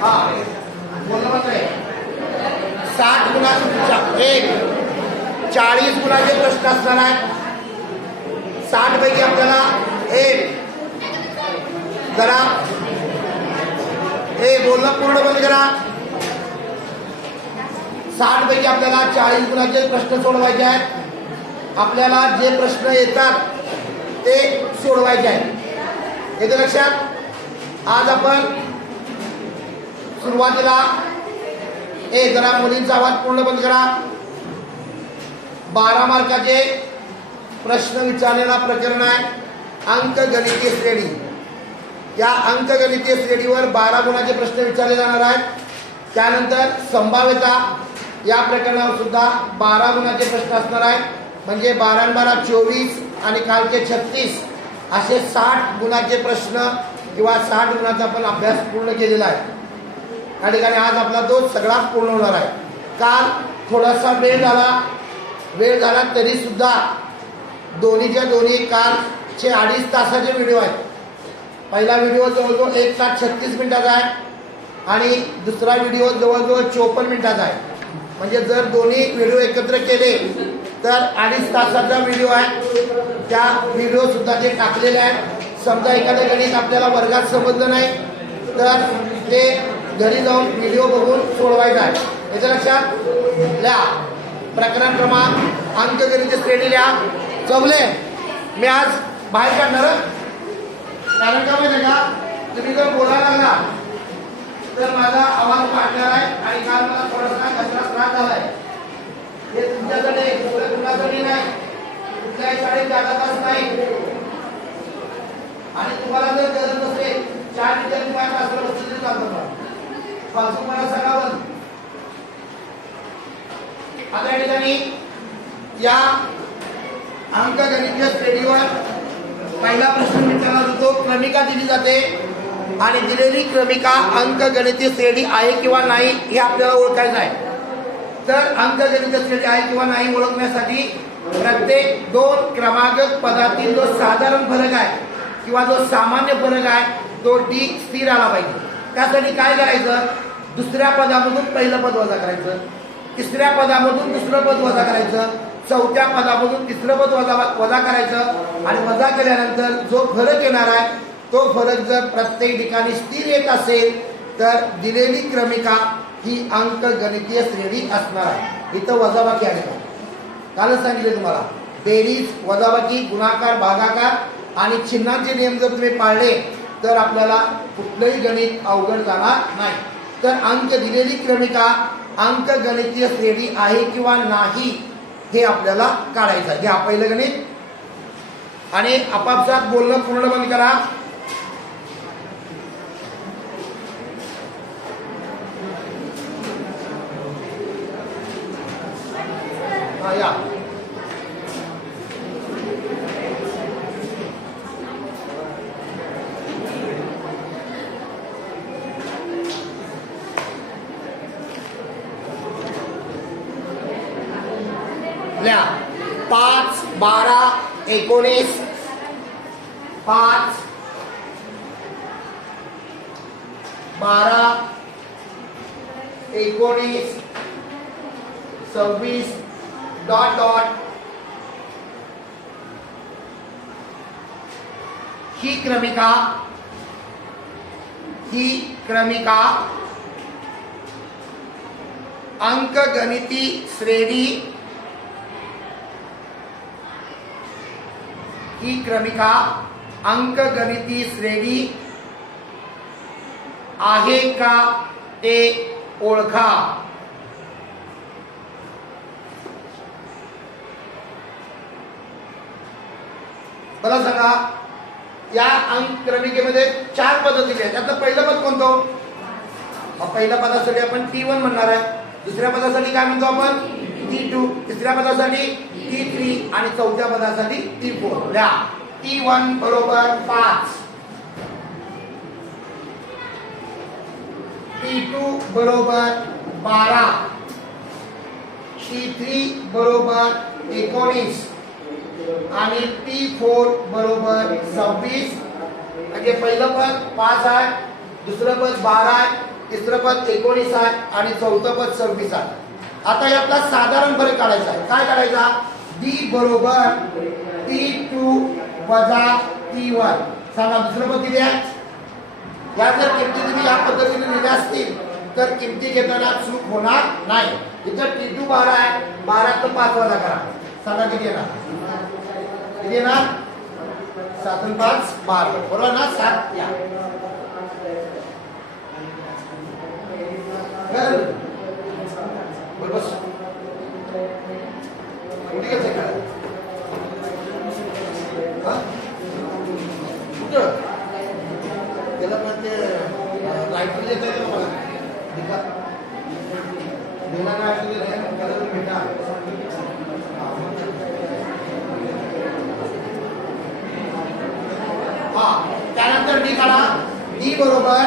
हा बोलणं मात्र आहे 60 गुणाचे 40 गुणाचे प्रश्न असणार आहे. 60 पैकी आपल्याला जरा बोलणं पूर्ण बंद करा. 60 पैकी आपल्याला 40 गुणाचे प्रश्न सोडवायचे आहेत. आपल्याला जे प्रश्न येतात ते सोडवायचे आहेत. येते लक्षात. आज आपण सुरुवातीला जरा मुलींचा आवाज पूर्ण बंद करा. 12 मार्काचे प्रश्न विचारलेला प्रकरण आहे अंकगणितीय श्रेणी. या अंकगणितीय श्रेणीवर 12 गुणाचे प्रश्न विचारले जाणार आहेत. त्यानंतर संभाव्यता या प्रकरणावर सुद्धा 12 गुणाचे प्रश्न असणार आहेत. म्हणजे 12 12 24 आणि कालचे 36 असे 60 गुणाचे प्रश्न किंवा 60 गुणाचा आपण अभ्यास पूर्ण केलेला आहे. या ठिकाणी आज आपला तो सगळा पूर्ण होणार आहे. काल थोडासा वेळ झाला तरी सुद्धा दोन्हीच्या दोन्ही कालचे 2.5 तासाचे व्हिडिओ आहेत. पहिला व्हिडिओ जवळजवळ 1 तास 36 मिनिटाचा आहे आणि दुसरा व्हिडिओ जवळजवळ 54 मिनिटाचा आहे. म्हणजे जर दोन्ही व्हिडिओ एकत्र केले तर 2.5 तासाचा व्हिडिओ आहे. त्या व्हिडिओ सुद्धा ते टाकलेले आहेत. समजा एखादं गणित आपल्याला वर्गात समजलं नाही तर ते घरी जाऊन व्हिडिओ बघून सोडवायचं आहे. याच्या लक्षात लिहा. प्रकरण क्रमांक अंकगणित श्रेणी लिहा. चौगले मी आज बाहेर काढणार कारण का माहिती का तुम्ही जर बोलायला लागला तर माझा आवाज वाढणार आहे आणि काल मला थोडासा कचरा त्रास झालाय. हे तुमच्याकडे कुणासाठी नाही, कुठल्याही शाळेत जागा तास नाही. आणि तुम्हाला जर गरज नसेल 4 टीचर तुम्हाला क्लासला बसले चालतं फालतू मला सांगावं. आता या ठिकाणी या अंकगणितीय श्रेणीवर पहिला प्रश्न विचारला जातो. क्रमिका दिली जाते आणि दिलेली क्रमिका अंकगणितीय श्रेणी आहे किंवा नाही हे आपल्याला ओळखायचं आहे. तर अंकगणितीय श्रेणी आहे किंवा नाही ओळखण्यासाठी प्रत्येक 2 क्रमांक पदातील जो साधारण फरक आहे किंवा जो सामान्य फरक आहे तो डी स्थिर आला पाहिजे. त्यासाठी काय करायचं, दुसऱ्या पदामधून पहिलं पद वजा करायचं, तिसऱ्या पदामधून दुसरं पद वजा करायचं, चौथ्या पदामधून तिसरं पद वजा करायचं आणि वजा केल्यानंतर जो फरक येणार आहे तो फरक जर प्रत्येक ठिकाणी स्थिर येत असेल तर दिलेली क्रमिका ही अंकगणितीय श्रेणी असणार आहे. इथं वजाबाकी आहे का कालच सांगितले तुम्हाला. बेरीज, वजाबाकी, गुणाकार, भागाकार आणि चिन्हांचे नियम जर तुम्ही पाळले तर आपल्याला कुठलंही गणित अवघड जाणार नाही. तर अंक दिलेली क्रमिका अंकगणितीय श्रेणी आहे किंवा नाही हे आपल्याला काढायचं आहे. घ्या पहिलं गणित आणि आपापसात बोलणं पूर्ण बंद करा. या लिहा. 5 12 19 5 12 19 26 डॉट डॉट. ही क्रमिका अंकगणिती श्रेणी ही क्रमिका अंकगणिती श्रेणी आहे का ते ओळखा. मला सांगा या अंक क्रमिकेमध्ये 4 पद दिले आहेत. त्यातलं पहिलं पद कोणतं? पहिल्या पदासाठी आपण T1 म्हणणार आहे. दुसऱ्या पदासाठी काय म्हणतो आपण T2, तिसऱ्या पदासाठी T3 आणि चौथ्या पदासाठी T4. लिहा. T1 बरोबर 5, T2 बरोबर 12, T3 बरोबर 19 आणि T4 बरोबर 26. म्हणजे पहिलं पद 5 आहे, दुसरं पद 12 आहे, तिसरं पद 19 आहे आणि चौथं पद 26 आहे. आता यातला साधारण फरक काढायचा आहे. काय काढायचा? डी बरोबर T2 वजा T1. सांगा दुसरं पद किती आहे? या जर किमती तुम्ही या पद्धतीने लिहिल्या असतील तर किमती घेताना चूक होणार नाही. इथं T2 12 आहे, 12 5 वजा करा. सांगा किती येणार? किती येणार? 7 आणि 5 12. बरोबर ना? 7 या. बरोबर. कुठे घ्यायचं काय? कुठं? त्याला पण ते रायपूर येत आहे ना मला. देणार नाही भेटा. हा त्यानंतर डी काढा. डी बरोबर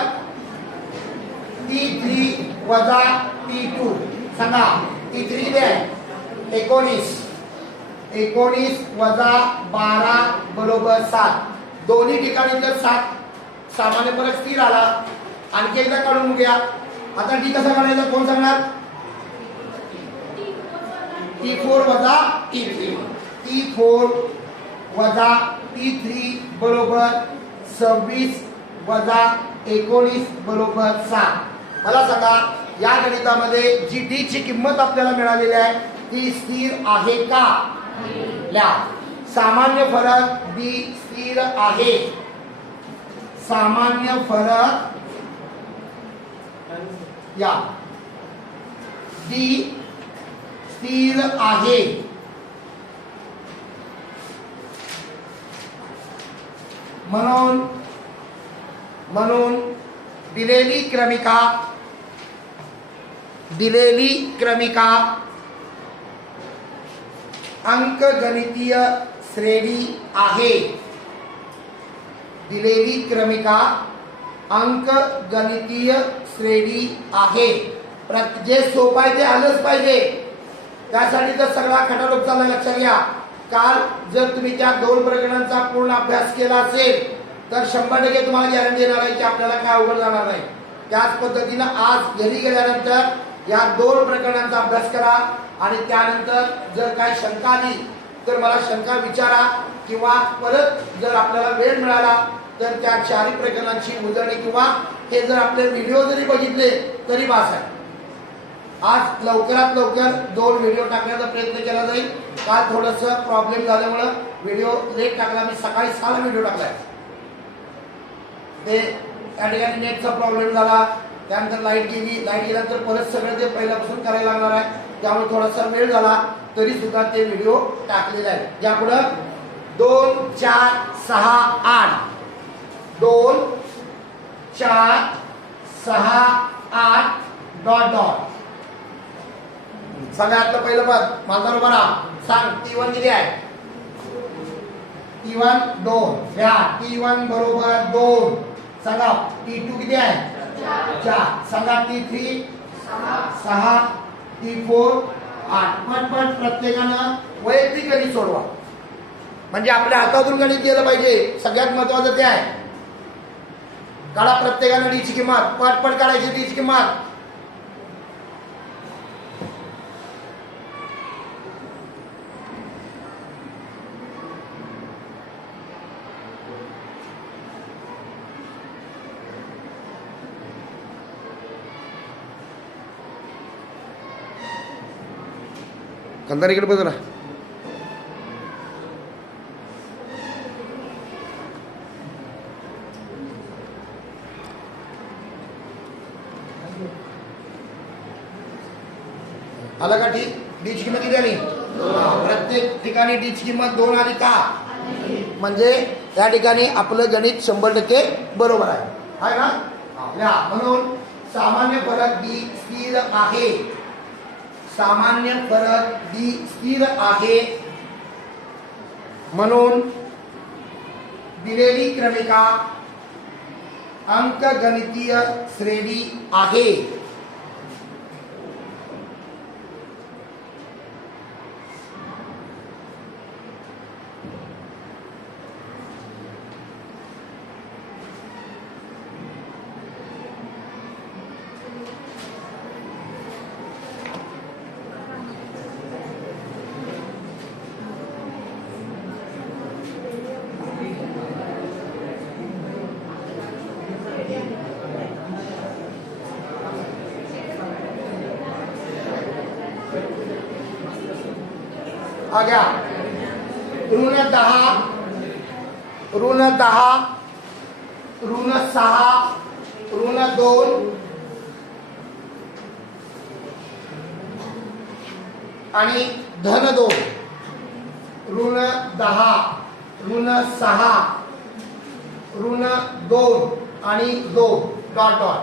T3 वजा T2. सांगा T3 दे 19. 19 वजा 12 बरोबर 7. दोन्ही ठिकाणी जर 7 सामान्य फरक स्थिर आला. आणखी एकदा काढून घ्या. आता डी कसा काढायचा? कोण सांगणार? T4 वजा T3. T4 वजा T3 बरोबर 26 वजा 19 बरोबर 7. मला सांगा या गणितामध्ये जी डी ची किंमत आपल्याला मिळालेली आहे ती स्थिर आहे का? ल्या. सामान्य फरक डी स्थिर आहे. सामान्य फरक या डी स्थिर आहे. म्हणून दिलेली क्रमिका अंकगणितीय श्रेणी आहे. दिलेली क्रमिका अंकगणितीय श्रेणी आहे. जे सोपं आहे ते आलंच पाहिजे. त्यासाठी तर सगळा खटाटोप चालला. लक्षात घ्या. काल जर तुम्ही त्या 2 प्रकरणांचा पूर्ण अभ्यास केला असेल तर 100% तुम्हाला गॅरंटी येणार आहे की आपल्याला काय अवघड जाणार नाही. त्याच पद्धतीनं आज घरी गेल्यानंतर या 2 प्रकरणांचा अभ्यास करा आणि त्यानंतर जर काही शंका आली तर मला शंका विचारा किंवा परत जर आपल्याला वेळ मिळाला तर त्या 4 प्रकरणांची उजळणी किंवा हे जर आपले व्हिडिओ जरी बघितले तरी बास आहे. आज लवकरात लवकर 2 व्हिडिओ टाकण्याचा प्रयत्न केला जाईल. काल थोडंसं प्रॉब्लेम झाल्यामुळे व्हिडिओ लेट टाकला. मी सकाळी 6ला व्हिडिओ टाकलाय. ते त्या ठिकाणी नेटचा प्रॉब्लेम झाला. त्यानंतर लाईट गेल्यानंतर परत सगळं ते पहिल्यापासून करायला लागणार आहे. त्यामुळे थोडासा वेळ झाला तरी सुद्धा ते व्हिडिओ टाकलेले आहे. यापुढे 2 4 6 8 2 4 6 8 डॉट डॉट. सगळ्यात पहिलं पद माझा बरोबर सांग. T1 किती आहे? T1 2. घ्या T1 बरोबर 2. सांगा T2 किती आहे? 4. सांगा T3 6. T4 8. पटपट प्रत्येकानं वैयक्तिक गणित सोडवा. म्हणजे आपल्या हातातून गणित गेलं पाहिजे. सगळ्यात महत्वाचं ते आहे. काढा प्रत्येकानं डी ची किंमत. पटपट काढायची डी ची किंमत. कंदार इकडे बघ ना. आला का? ठीक. डी ची किंमत किती आली? प्रत्येक ठिकाणी डी ची किंमत 2 आली का? म्हणजे त्या ठिकाणी आपलं गणित 100% बरोबर आहे ना? म्हणून सामान्य फरक डी स्थिर आहे. सामान्य फरक डी स्थिर आहे. म्हणून दिलेली क्रमिका अंकगणितीय श्रेणी आहे. हा घ्या ऋण 10 ऋण 10 ऋण 6 ऋण 2 आणि धन 2 ऋण 10 ऋण 6 ऋण 2 आणि 2 डॉट डॉट.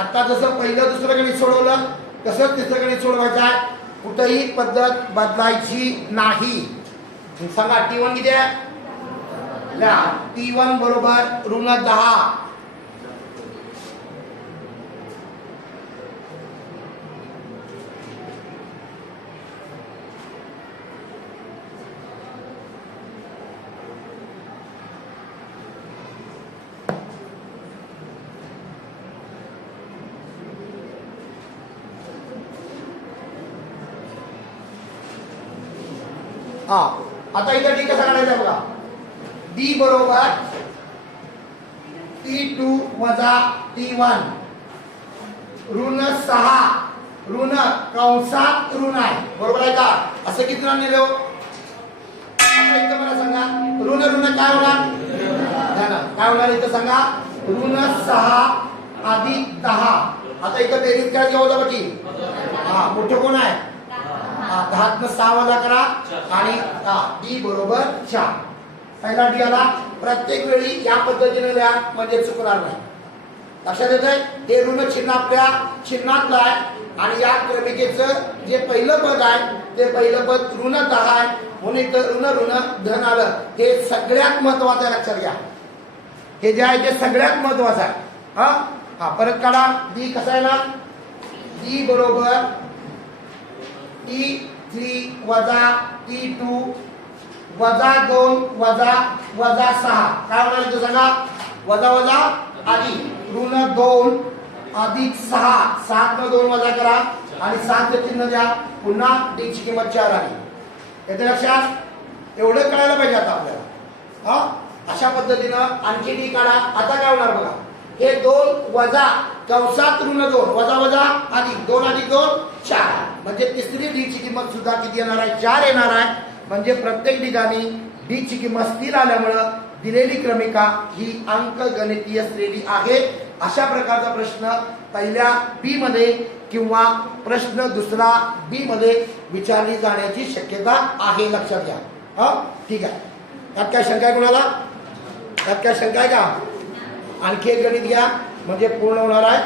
आता जसं पहिलं दुसरं गणित सोडवलं तसंच तिसरं गणित सोडवायचं आहे. कुठेही पद्धत बदलायची नाही. सांगा T1 किती आहे? T1 बरोबर ऋण 10 हा. आता इथं डी कसा काढायचा बघा. डी बरोबर T2 वजा T1 ऋण 6 ऋण कंसात ऋण आहे. बरोबर आहे का? असं किती जण लिहिलं? आता इथं मला सांगा ऋण ऋण काय होणार? धन. काय होणार इथं सांगा? ऋण 6 अधिक 10. आता इथं बेरीज करायची होता बाकी. हा मोठं कोण आहे? 10 6 वजा करा आणि डी बरोबर 4. पहिला डी आला. प्रत्येक वेळी या पद्धतीने लिहा म्हणजे चुकणार नाही. लक्षात येतंय? हे ऋण चिन्ह आपल्या चिन्हातलं आहे आणि या क्रमिकेचं जे पहिलं पद आहे ते पहिलं पद ऋण 10 आहे म्हणून इथं ऋण ऋण धन आलं. हे सगळ्यात महत्वाचं लक्षात घ्या. हे जे आहे ते सगळ्यात महत्वाचं आहे. हा परत काढा. डी कसा आहे ना? डी बरोबर T3 वजा T2 वजा 2 वजा 6. काय होणार इथं सांगा? वजा वजा अधिक ऋण 2 अधिक 6. 7 न 2 वजा करा आणि 7 चे चिन्ह द्या. पुन्हा डी ची किंमत 4 आली. येते लक्षात? एवढं कळायला पाहिजे आता आपल्याला. अशा पद्धतीनं आणखी डी काढा. आता काय होणार बघा. हे 2 वजा कंसात ऋण 2 वजा वजा अधिक 2 अधिक 2 4 म्हणजे तिसरी डी ची किंमत सुद्धा किती येणार आहे? 4 येणार आहे. म्हणजे प्रत्येक ठिकाणी डी ची किंमत स्थिर आल्यामुळं दिलेली क्रमिका ही अंकगणितीय श्रेणी आहे. अशा प्रकारचा प्रश्न पहिल्या बी मध्ये किंवा प्रश्न दुसरा बी मध्ये विचारली जाण्याची शक्यता आहे. लक्षात घ्या. ठीक आहे. यात काय शंका आहे कोणाला? यात काय शंका आहे का? आणखी एक गणित घ्या म्हणजे पूर्ण होणार आहे.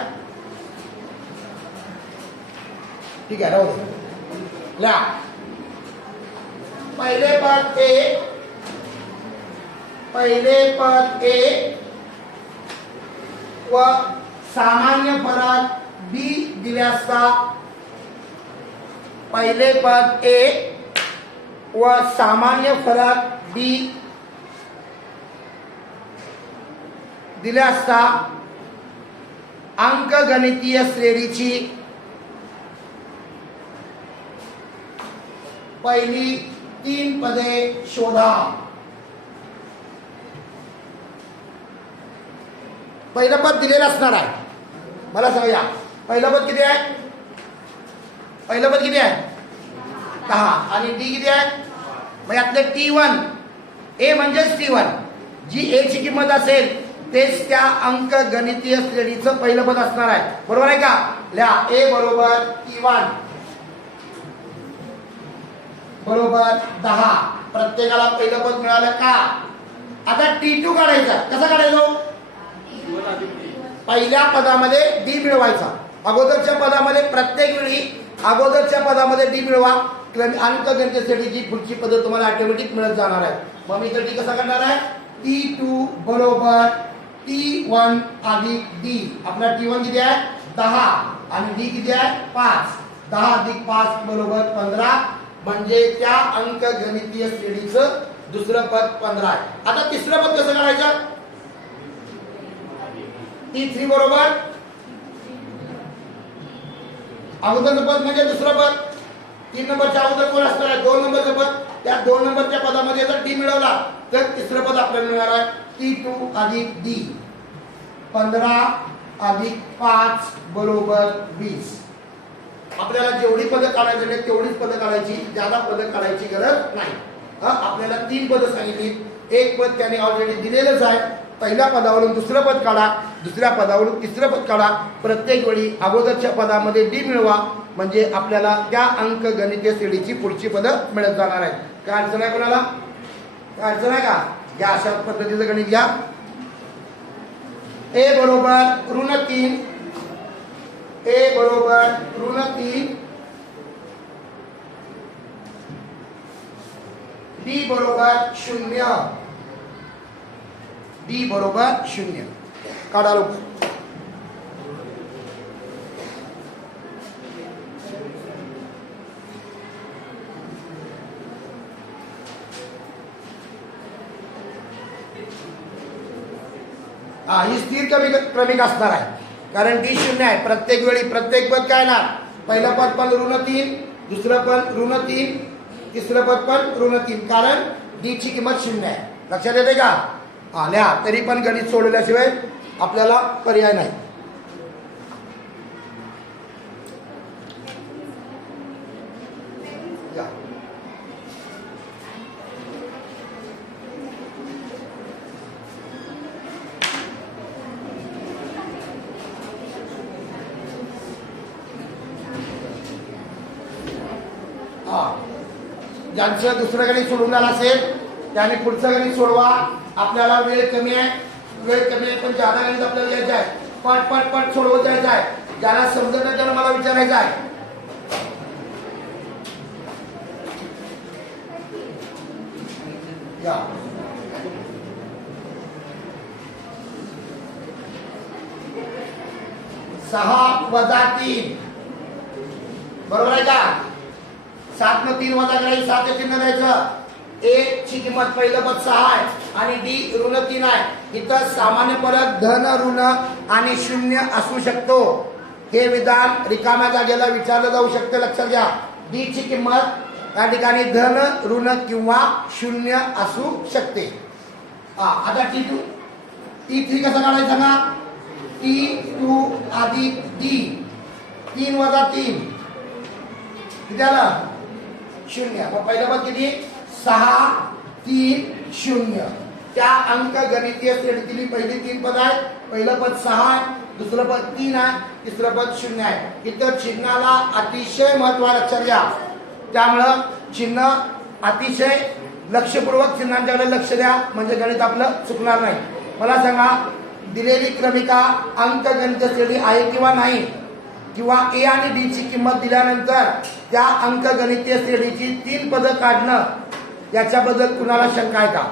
ठीक आहे. राहू दे. पहिले पद ए व सामान्य फरक बी दिले असता. पहिले पद ए व सामान्य फरक बी दिले असता अंकगणितीय श्रेणीची पहिली 3 पदे शोधा. पहिलं पद दिलेलं असणार आहे. मला सांगा पहिलं पद किती आहे? पहिलं पद किती आहे? 10 आणि डी किती आहे? मग यातले T1 ए म्हणजेच T1 जी ए ची किंमत असेल तेच त्या अंकगणितीय श्रेणीचं पहिलं पद असणार आहे. बरोबर आहे का? लिहा ए बरोबर T1 बरोबर 10. प्रत्येकाला पहिलं पद मिळालं का? आता T2 काढायचा. कसा काढायचो? पहिल्या पदामध्ये डी मिळवायचा. अगोदरच्या पदामध्ये प्रत्येक वेळी अगोदरच्या पदामध्ये डी मिळवा. अंकगणितीय श्रेणीची पुढची पद्धत तुम्हाला ऑटोमॅटिक मिळत जाणार आहे. मग मी तर डी कसा करणार आहे? T2 बरोबर T1 अधिक डी. आपला T1 किती आहे? 10 आणि डी किती आहे? 5. 10 अधिक 5 बरोबर 15 म्हणजे त्या अंकगणितीय श्रेणीचं दुसरं पद 15 आहे. आता तिसरं पद कसं काढायचं? T3 बरोबर अगोदरचं पद म्हणजे दुसरं पद. 3 नंबरच्या अगोदर कोण असणार आहे? 2 नंबरचं पद. त्या 2 नंबरच्या पदामध्ये जर डी मिळवला तर तिसरं पद आपल्याला मिळणार आहे T2 अधिक डी. 15 अधिक 5 बरोबर 20. आपल्याला जेवढी पदं काढायची नाही तेवढीच पदं काढायची, ज्यादा पदं काढायची गरज नाही. आपल्याला 3 पदं सांगितली. एक पद त्याने ऑलरेडी दिलेलंच आहे. पहिल्या पदावरून दुसरं पद काढा, दुसऱ्या पदावरून तिसरं पद काढा. प्रत्येक वेळी अगोदरच्या पदामध्ये डी मिळवा, म्हणजे आपल्याला त्या अंकगणितीय श्रेणीची पुढची पदं मिळत जाणार आहेत. काय अडचण आहे कोणाला? काय अडचण आहे का? या अशा पद्धतीचं गणित घ्या. ए बरोबर ऋण 3, ए बरोबर ऋण 3, डी बरोबर 0, डी बरोबर 0. काढा लवकर. ही स्थिर क्रमिक असणार आहे, कारण डी 0 आहे. प्रत्येक वेळी प्रत्येक पद काय ना, पहिलं पद पण ऋण 3, दुसरं पद ऋण 3, तिसरं पद पण ऋण 3, कारण डी ची किंमत 0 आहे. लक्षात येते का? आल्या तरी पण गणित सोडवल्याशिवाय आपल्याला पर्याय नाही. ज्यांचं दुसरं गणित सोडून झालं असेल त्याने पुढचं गणित सोडवा. आपल्याला वेळ कमी आहे, पण ज्यादा गणित आपल्याला घ्यायचं आहे. पट पट पट सोडवत जायचं आहे. ज्याला समजत नाही त्याला मला विचारायचं आहे. या 6 - 3 बरोबर आहे का? 7 न 3 वजा करायची, 7 चिन्ह द्यायचं. ए ची किंमत पहिलं पद 6 आहे आणि डी ऋण 3 आहे. इथं सामान्य परत धन ऋण आणि 0 असू शकतो. हे विधान रिकाम्या जागेला विचारलं जाऊ शकते. लक्षात घ्या. डी ची किंमत या ठिकाणी धन ऋण किंवा 0 असू शकते. आता T3 कसा काढायचा सांगा? T2 अधिक डी 3 वजा 3 किती आलं? 0. मग पहिलं पद किती? 6, 3, 0. त्या अंकगणितीय श्रेणीतील पहिली 3 पद आहेत. पहिलं पद 6 आहे, दुसरं पद 3 आहे, तिसरं पद 0 आहे. इथं चिन्हाला अतिशय महत्व आहे. लक्षात घ्या. त्यामुळं चिन्ह अतिशय लक्षपूर्वक चिन्हांच्याकडे लक्ष द्या, म्हणजे गणित आपलं चुकणार नाही. मला सांगा, दिलेली क्रमिका अंकगणितीय श्रेणी आहे किंवा नाही, किंवा ए आणि डी ची किंमत दिल्यानंतर त्या अंकगणितीय श्रेणीची 3 पदं काढणं याच्याबद्दल कुणाला शंका आहे का?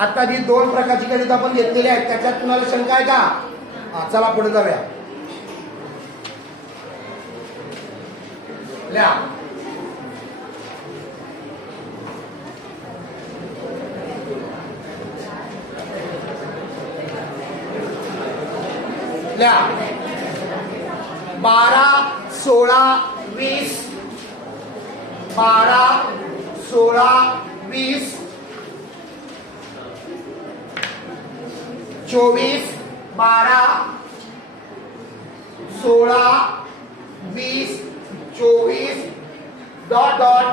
आता जी 2 प्रकारची गणित आपण घेतलेली आहेत त्याच्यात कुणाला शंका आहे का? चला पुढे जाऊया. लिहा. लिहा. 12, 16, 20, 12, 16, 20, 24, 12, 16, 20, 24 डॉट डॉट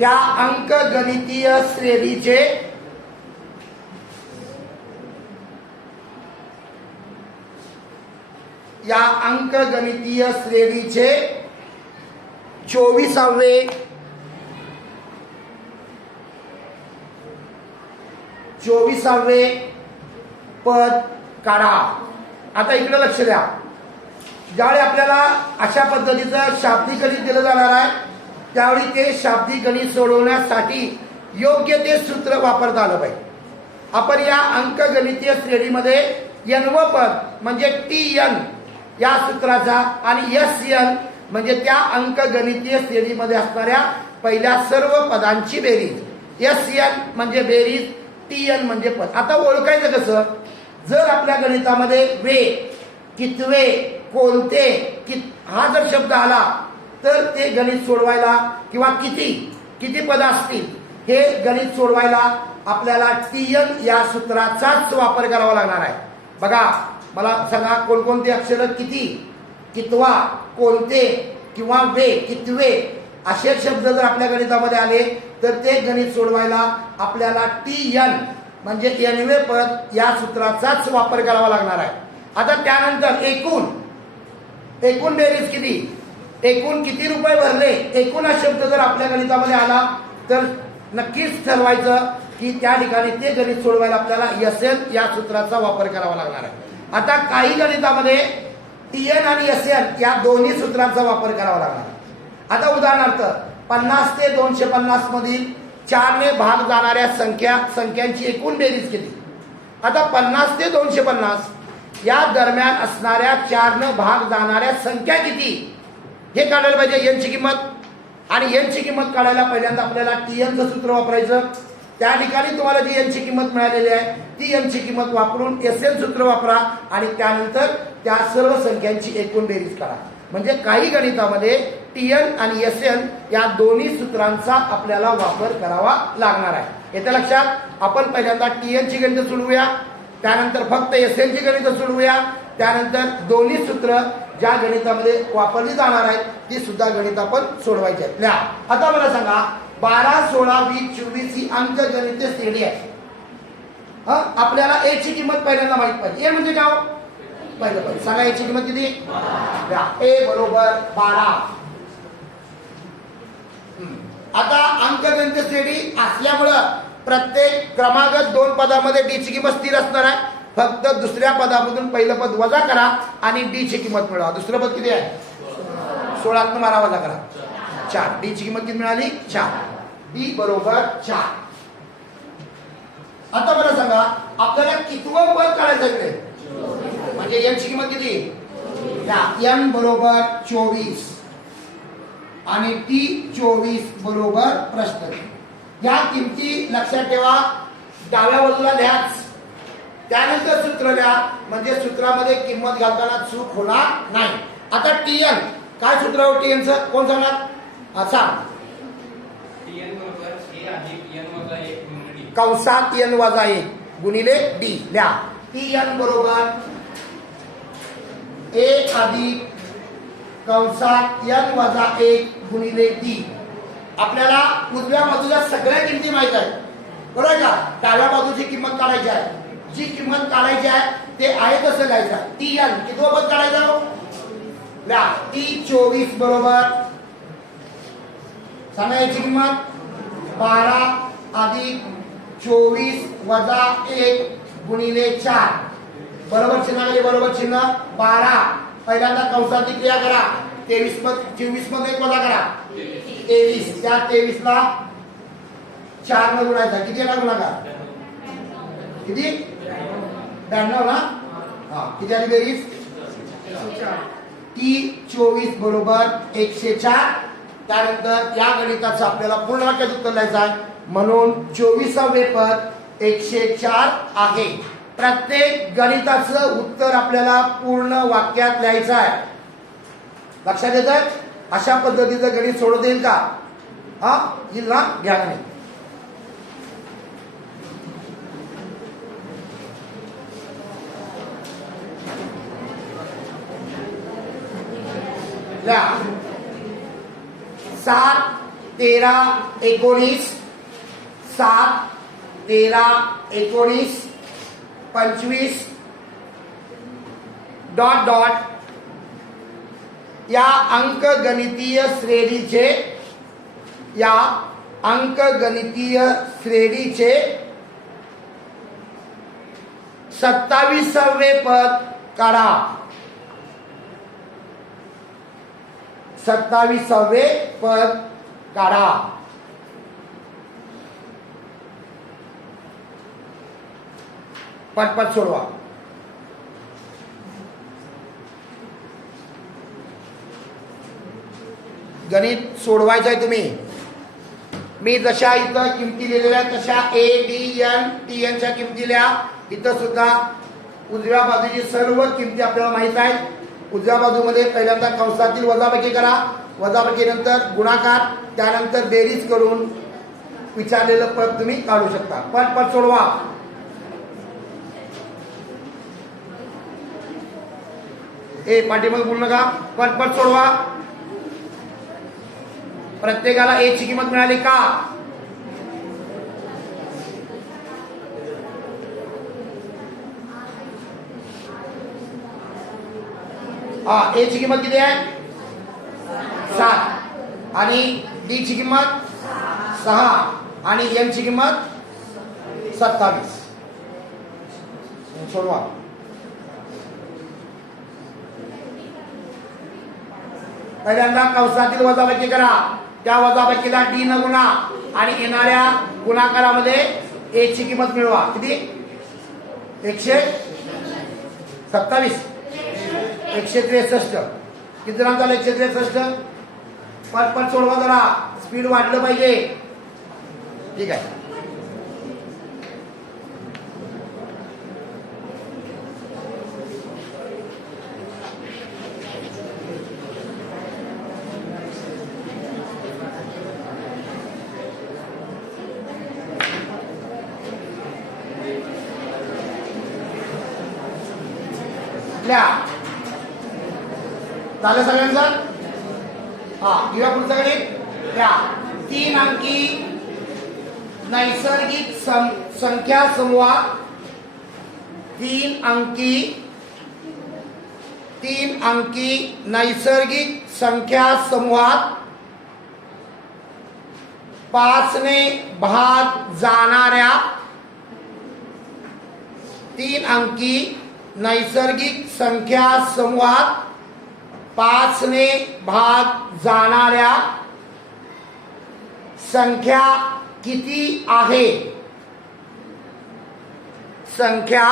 या अंकगणितीय श्रेणीचे या अंकगणितीय श्रेणीचे 24वे पद काढा. आता इकडे लक्ष द्या. ज्यावेळी आपल्याला अशा पद्धतीचं शाब्दिक गणित दिलं जाणार आहे त्यावेळी ते शाब्दिक गणित सोडवण्यासाठी योग्य ते सूत्र वापरता आलं पाहिजे. आपण या अंकगणितीय श्रेणीमध्ये n व पद म्हणजे TN या सूत्राचा आणि SN म्हणजे त्या अंकगणितीय श्रेणीमध्ये असणाऱ्या पहिल्या सर्व पदांची बेरीज. SN म्हणजे बेरीज, TN म्हणजे पद. आता ओळखायचं कसं? जर आपल्या गणितामध्ये वे, कितवे, कोणते, हा जर शब्द आला तर ते गणित सोडवायला किंवा किती पद असतील हे गणित सोडवायला आपल्याला TN या सूत्राचाच वापर करावा लागणार आहे. बघा, मला सांगा कोणकोणती अक्षरं किती कितवा, कोणते किंवा वे, कितवे असे शब्द जर आपल्या गणितामध्ये आले तर ते गणित सोडवायला आपल्याला TN म्हणजे Nवे पद या सूत्राचाच वापर करावा लागणार आहे. आता त्यानंतर एकूण बेरीज किती, एकूण किती रुपये भरले, एकूण हा शब्द जर आपल्या गणितामध्ये आला तर नक्कीच ठरवायचं की त्या ठिकाणी ते गणित सोडवायला आपल्याला SN या सूत्राचा वापर करावा लागणार आहे. आता काही गणितामध्ये TN आणि SN या दोन्ही सूत्रांचा वापर करावा लागणार आहे. आता उदाहरणार्थ 50 ते 250 मधील 4 ने भाग जाणाऱ्या संख्यांची एकूण बेरीज किती. आता 50 ते 250 या दरम्यान असणाऱ्या 4 ने भाग जाणाऱ्या संख्या किती हे काढायला पाहिजे n ची किंमत. आणि n ची किंमत काढायला पहिल्यांदा आपल्याला TN चं सूत्र वापरायचं. त्या ठिकाणी तुम्हाला जी n ची किंमत मिळालेली आहे ती n ची किंमत वापरून SN सूत्र वापरा आणि त्यानंतर त्या सर्व संख्यांची एकूण बेरीज करा. म्हणजे काही गणितामध्ये TN आणि SN या दोन्ही सूत्रांचा आपल्याला वापर करावा लागणार आहे. येत्या लक्षात. आपण पहिल्यांदा TN ची गणित सोडवूया, त्यानंतर फक्त SN ची गणित सोडवूया, त्यानंतर दोन्ही सूत्र ज्या गणितामध्ये वापरली जाणार आहेत ती सुद्धा गणित आपण सोडवायची आहेत. आता मला सांगा 12, 16, 20, 24 ही अंकगणितीय श्रेणी आहे. आपल्याला A ची किंमत पहिल्यांदा माहित पाहिजे. A म्हणजे काय पहिलं सांगा, A ची किंमत किती. A बरोबर 12. आता अंकगणितीय श्रेणी असल्यामुळं प्रत्येक क्रमागत 2 पदामध्ये D ची किंमत स्थिर असणार आहे. फक्त दुसऱ्या पदामधून पहिलं पद वजा करा आणि D ची किंमत मिळवा. दुसरं पद किती आहे 16 तून 12 वजा करा 4. D ची किंमत किती मिळाली 4. D बरोबर 4. आता मला सांगा आपल्याला कितवं पद काढायचं इकडे, म्हणजे n ची किंमत किती. n बरोबर 24 आणि T 24 बरोबर प्रश्न. या किमती लक्षात ठेवा, डाव्या बाजूला लिहाच, त्यानंतर सूत्र लिहा, म्हणजे सूत्रामध्ये किंमत घालताना चूक होणार नाही. आता TN काय सूत्र आहे TN चं कोण सांगणार. सांग. कंसात n वजा 1 गुणिले D लिहा. TN बरोबर A अधिक कंसात n वजा 1 गुणिले D. आपल्याला उजव्या बाजूच्या सगळ्या किमती माहित आहेत बरोबर आहे का. डाव्या बाजूची किंमत काढायची आहे, जी किंमत काढायची आहे ते आहे तसं लिहायचं. TN कितवं पद काढायचं लिहा. T 24 बरोबर सांगा याची किंमत 12 अधिक 24 वजा 1 गुणिले 4 बरोबर चिन्ह बरोबर चिन्ह 12. पहिल्यांदा कंसाची क्रिया करा. 24 मध्ये वजा करा 23. त्या 23 ला 4 ने गुणायचा. किती येणार गुणाकार किती 92 ना. किती आली बेरीज T 24 बरोबर 104. त्यानंतर या गणिताचं आपल्याला पूर्ण वाक्यात उत्तर लिहायचं आहे. म्हणून 24वे पद 104 आहे. प्रत्येक गणिताचं उत्तर आपल्याला पूर्ण वाक्यात लिहायचं आहे. लक्षात येतं. अशा पद्धतीचं गणित सोडवता येईल का. येईल ना. घ्या नाही ल्या 7, 13, 19 7, 13, 19 25 डॉट डॉट या अंकगणितीय श्रेणीचे 27वे पद काढा. 27वे पद काढा. पटपट सोडवा. गणित सोडवायचं आहे तुम्ही. मी जशा इथं किमती लिहिलेल्या तशा A, D, N, TN च्या किमती लिहा. इथं सुद्धा उजव्या बाजूची सर्व किमती आपल्याला माहित आहेत. उजव्या बाजूमध्ये पहिल्यांदा कंसातील वजाबाकी करा, वजाबाकी नंतर गुणाकार, त्यानंतर बेरीज करून विचारलेलं पद तुम्ही काढू शकता. पटपट सोडवा. पाठीमागे बोलू नका, पटपट सोडवा. प्रत्येकाला ए ची किंमत मिळाली का? हा, ए ची किंमत किती आहे? 7 आणि डी ची किंमत 6 आणि एन ची किंमत 27. सोडवा. पहिल्यांदा कंसातील वजाबाकी करा. त्या वजाबाकीला डी न गुणा आणि येणाऱ्या गुणाकारामध्ये ए ची किंमत मिळवा. किती? 127. 163. किती जणांचा झालं? 163. पटपट सोडवा जरा, स्पीड वाढलं पाहिजे. ठीक आहे. झालं सगळ्यांचं? हा, घेऊया पुढचं गणित. त्या 3 अंकी नैसर्गिक संख्या समूहात 3 अंकी नैसर्गिक संख्या समूहात 5 ने भाग जाणाऱ्या 3 अंकी नैसर्गिक संख्या समूहात 5 ने भाग जाणाऱ्या संख्या किती आहे? संख्या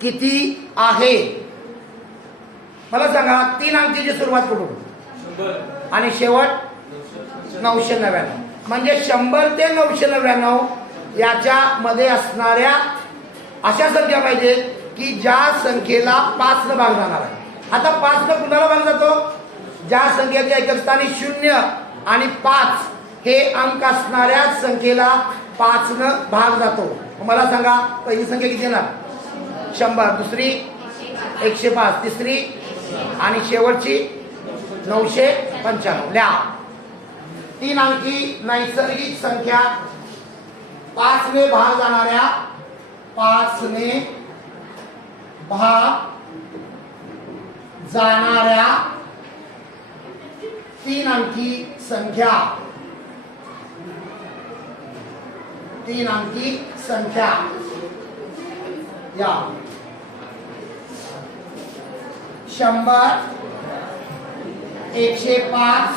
किती आहे? मला सांगा. 3 अंकीची सुरुवात कुठून आणि शेवट 999. म्हणजे 100 ते 999 याच्यामध्ये असणाऱ्या अशा संख्या पाहिजे की ज्या संख्येला 5 न भाग जाणार आहे. आता 5 न कुणाला भाग जातो? ज्या संख्येच्या एकक स्थानी 0 आणि 5 हे अंक असणाऱ्या संख्येला 5 न भाग जातो. मला सांगा, पहिली संख्या किती येणार? 100. दुसरी 105. तिसरी आणि शेवटची 995. लिहा. 3 अंकी नैसर्गिक संख्या 5 ने भाग जाणाऱ्या 5 ने भाग जाणाऱ्या 3 अंकी संख्या. 3 अंकी संख्या या 100, 105,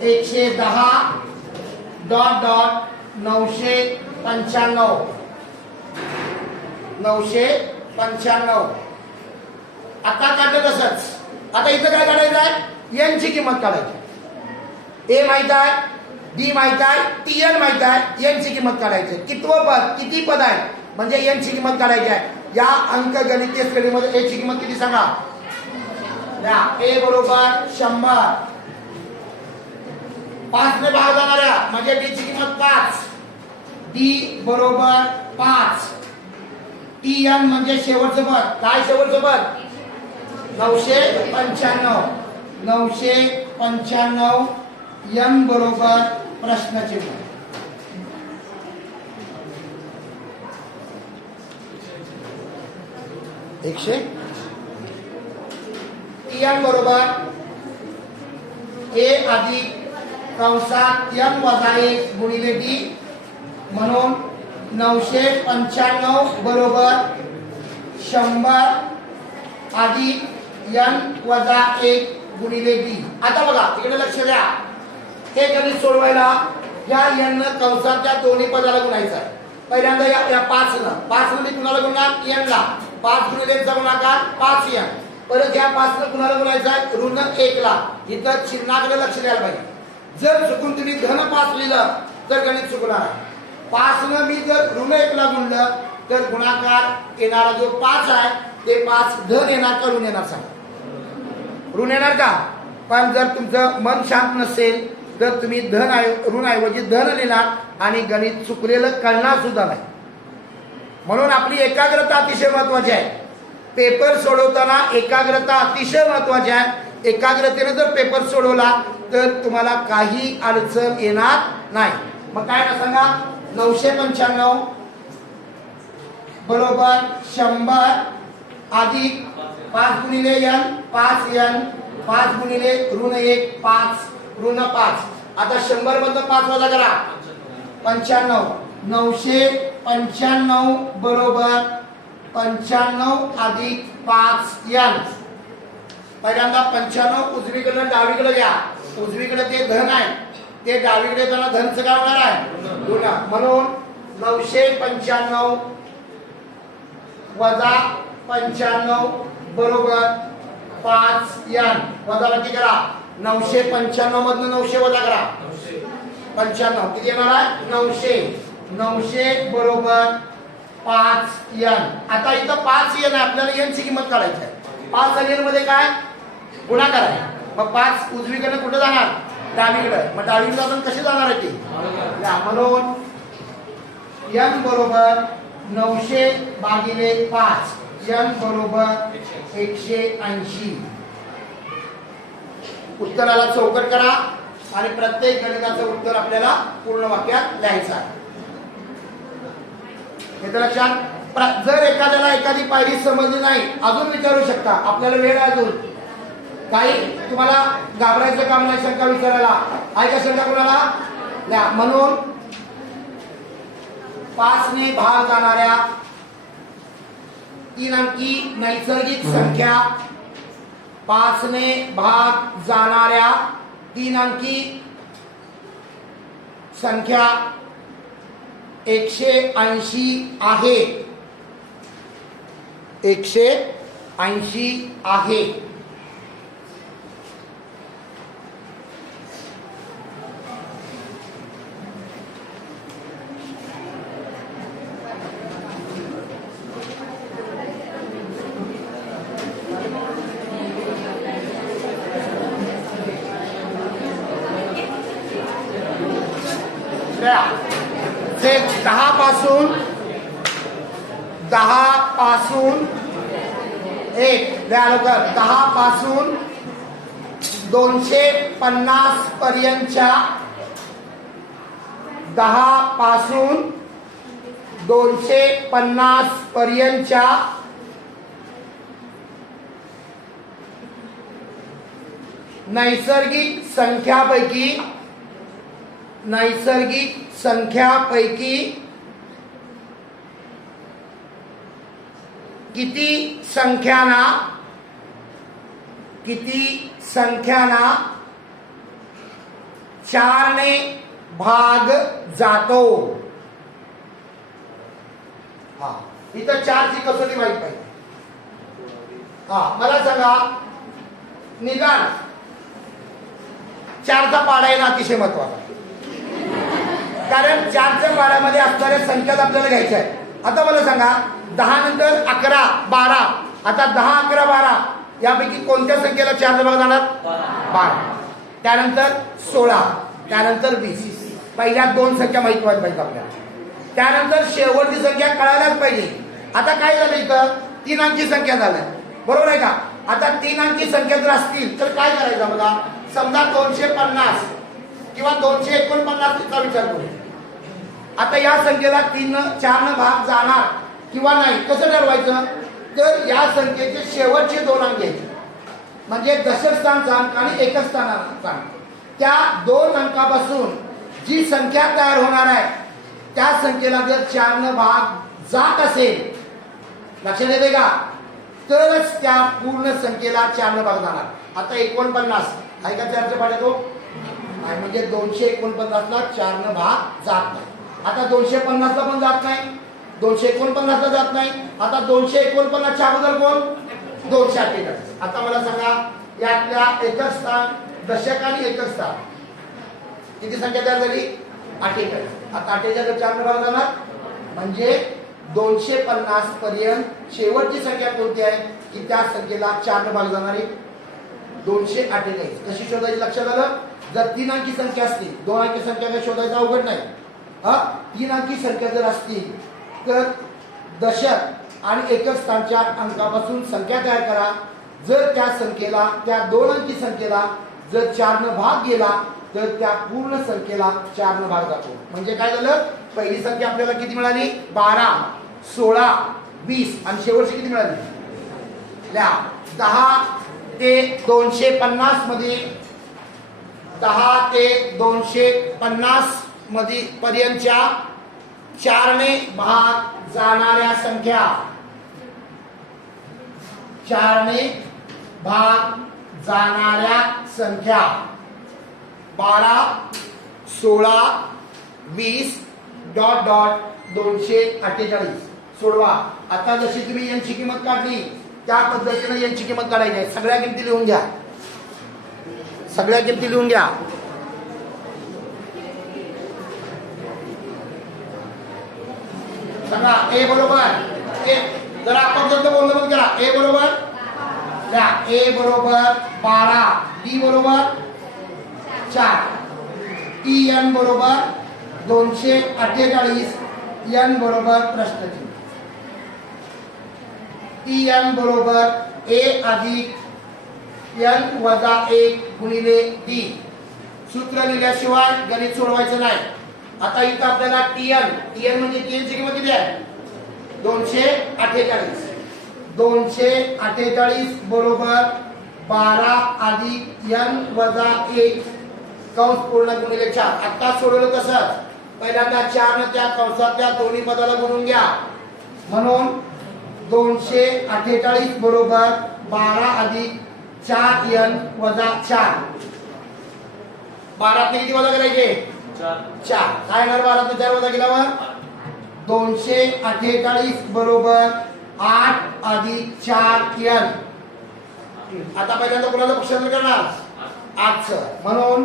110 ... 995. 995. आता काढलं तसंच. आता इथं काय काढायचं आहे? एन ची किंमत काढायची. ए माहित आहे, डी माहित आहे, टी एन माहित आहे. एन ची किंमत काढायची. कितवं पद, किती पद आहे म्हणजे एन ची किंमत काढायची आहे. या अंकगणितीय श्रेणीमध्ये ए ची किंमत किती सांगा? ए बरोबर 100. 5 ने भाग जाणाऱ्या म्हणजे डी ची किंमत 5. डी बरोबर 5. टी एन म्हणजे शेवटचं पद. काय शेवटचं पद? 995. 995. एन बरोबर प्रश्नचिन्ह. एकशे टी एन बरोबर ए अधिक कंसात एन वजा 1 गुणिले डी म्हणून 995 बरोबर 100 अधिक एन वजा 1 गुणिले डी. आता बघा इकडे लक्ष द्या. हे गणित सोडवायला या एन कंसाच्या दोन्ही पदाला गुणायचं आहे. पहिल्यांदा या 5 न मी कुणाला गुणणार? एन ला. 5 गुणिले चा गुणाकार 5 एन. परत या 5 न कुणाला गुणायचं आहे? ऋण 1 ला. इथं चिन्हाकडे लक्ष द्यायला पाहिजे. जर चुकून तुम्ही धन 5 लिहिलं तर गणित चुकणार आहे. 5 न मी जर ऋण 1 ला गुणलं तर गुणाकार येणारा जो 5 आहे ते 5 धन येणार का ऋण येणार? सांगा. ऋण येणार का? पण जर तुमचं मन शांत नसेल तर तुम्ही ऋण ऐवजी धन लिहिणार आणि गणित चुकलेलं कळणार सुद्धा नाही. म्हणून आपली एकाग्रता अतिशय महत्वाची आहे. पेपर सोडवताना एकाग्रता अतिशय महत्वाची आहे. एकाग्रतेने जर पेपर सोडवला तर तुम्हाला काही अडचण येणार नाही. मग काय ना सांगा, 995 बरोबर 100 अधिक 5 गुणिले n 5n 5 गुणिले ऋण 1 5 ऋण 5. आता 100 मधनं 5 वजा करा 95. 995 बरोबर 95 अधिक 5n. पहिल्यांदा 95 उजवीकडे डावीकडे घ्या. उजवीकडे ते धन आहे, ते डावीकडे जाणार धनचं काय होणार आहे ऋण. म्हणून 995 वजा 95 बरोबर 5n. वजाबाकी करा. 995 मधनं 900 वजा करा 95. किती येणार आहे 900. 900 बरोबर 5n. आता इथं 5n आपल्याला n ची किंमत काढायची आहे. 5 आणि n मध्ये काय गुणाकार आहे. मग 5 उजवीकडे कुठे जाणार डावीकडे. मग डावीकडे आपण कसे जाणार आहे ते म्हणून n बरोबर 900 भागिले 5. n बरोबर 180. उत्तराला चौकट करा आणि प्रत्येक गणिताचं उत्तर आपल्याला पूर्ण वाक्यात लिहायचं आहे. हे लक्षात. जर एखाद्याला एखादी पायरी समजली नाही अजून विचारू शकता, आपल्याला वेळ आहे अजून. काही तुम्हाला घाबरायचं काम नाही शंका विचारायला. आहे का शंका कुणाला? म्हणून 5 ने भाग जाणाऱ्या 3 अंकी नैसर्गिक संख्या 5 ने भाग जाणाऱ्या 3 अंकी संख्या 180 आहे. 180 आहे. ते 10 पासून 1 द्या लवकर. 10 पासून 250 पर्यंतच्या 10 पासून 250 पर्यंतच्या नैसर्गिक संख्यापैकी किती संख्यांना 4 ने भाग जातो. हा इथं 4 ची कसोटी माहित पाहिजे. मला सांगा, निदान 4चा पाडा येणं अतिशय महत्वाचा, कारण 4च्या पाड्यामध्ये असणाऱ्या संख्या आपल्याला घ्यायच्या आहेत. आता मला सांगा, 10 नंतर 11 12. आता 10 11 12 यापैकी कोणत्या संख्येला 4 ने भाग जाणार 12. त्यानंतर 16, त्यानंतर 20. पहिल्या 2 संख्या माहित व्हायला पाहिजे आपल्याला. त्यानंतर शेवटची संख्या कळायलाच पाहिजे. आता काय झालं, इथं 3 अंकी संख्या झाल्या, बरोबर आहे का. आता 3 अंकी संख्या जर असतील तर काय करायचं बघा. समजा 250 किंवा 249 चा विचार करू. आता या संख्येला 4 न भाग जाणार किंवा नाही कसं ठरवायचं. तर या संख्येचे शेवटचे 2 अंक घ्यायचे, म्हणजे दशक स्थानचा अंक आणि एकक स्थानाचा अंक. त्या 2 अंकापासून जी संख्या तयार होणार आहे त्या संख्येला जर 4 न भाग जात असेल, लक्षात येते का, तरच त्या पूर्ण संख्येला 4 न भाग जाणार. आता 49 आहे का 4च्या पाड्यात तो नाही, म्हणजे 249 ला 4 न भाग जात नाही. आता 250 ला पण जात नाही, 249 ला जात नाही. आता 249 च्या अगोदर कोण 248. आता मला सांगा, यातल्या एकक स्थान, दशक आणि एकक स्थान किती संख्या तयार झाली 48. आता 48 4 ने भाग जाणार, म्हणजे 250 पर्यंत शेवटची संख्या कोणती आहे की त्या संख्येला 4 ने भाग जाणारी 248. कशी शोधायची लक्षात आलं. जर 3 अंकी संख्या असतील, 2 अंकी संख्या काही शोधायचं अवघड नाही. 3 अंकी संख्या जर असतील तर दशक आणि एकक स्थानच्या अंकापासून संख्या तयार करा. जर त्या संख्येला, त्या 2 अंकी संख्येला जर 4 न भाग गेला तर त्या पूर्ण संख्येला 4 न भाग जातो. म्हणजे काय झालं, पहिली संख्या आपल्याला किती मिळाली, 12, 16, 20 आणि शेवटची किती मिळाली, 10 ते 250 मध्ये, 10 ते 250 मध्ये पर्यंतच्या 4 ने भाग जाणाऱ्या संख्या, 4 ने भाग जाणाऱ्या संख्या 12, 16, 20 डॉट डॉट 248. सोडवा. आता जशी तुम्ही यांची किंमत काढली त्या पद्धतीने यांची किंमत काढायची आहे. सगळ्या किमती लिहून घ्या, सगळ्या किमती लिहून घ्या. सांगा ए बरोबर ए, जरा आपण बोलणं बंद करा. ए बरोबर ए बरोबर 12, डी बरोबर 4, टी एन बरोबर 248, एन बरोबर प्रश्नचिन्ह. टी एन बरोबर ए अधिक एन वजा 1 गुणिले डी. सूत्र लिहिल्याशिवाय गणित सोडवायचं नाही. आता इथं आपल्याला टी एन म्हणजे टी एन ची किंमत किती आहे, 248. 248 बरोबर 12 अधिक एन वजा 1 कंस पूर्ण गुणिले 4. आता सोडवलं कसं, पहिल्यांदा 4 न त्या कंसातल्या दोन्ही पदाला गुणून घ्या. म्हणून 248 बरोबर 12 अधिक 4 एन वजा 4. 12 किती वजा करायचे, 4. काय येणार 12 ते 4 वजा केल्यावर, 248 बरोबर 8 अधिक 4 एन. आता पहिल्यांदा कोणाला पक्षांतर करणार, 8चं. म्हणून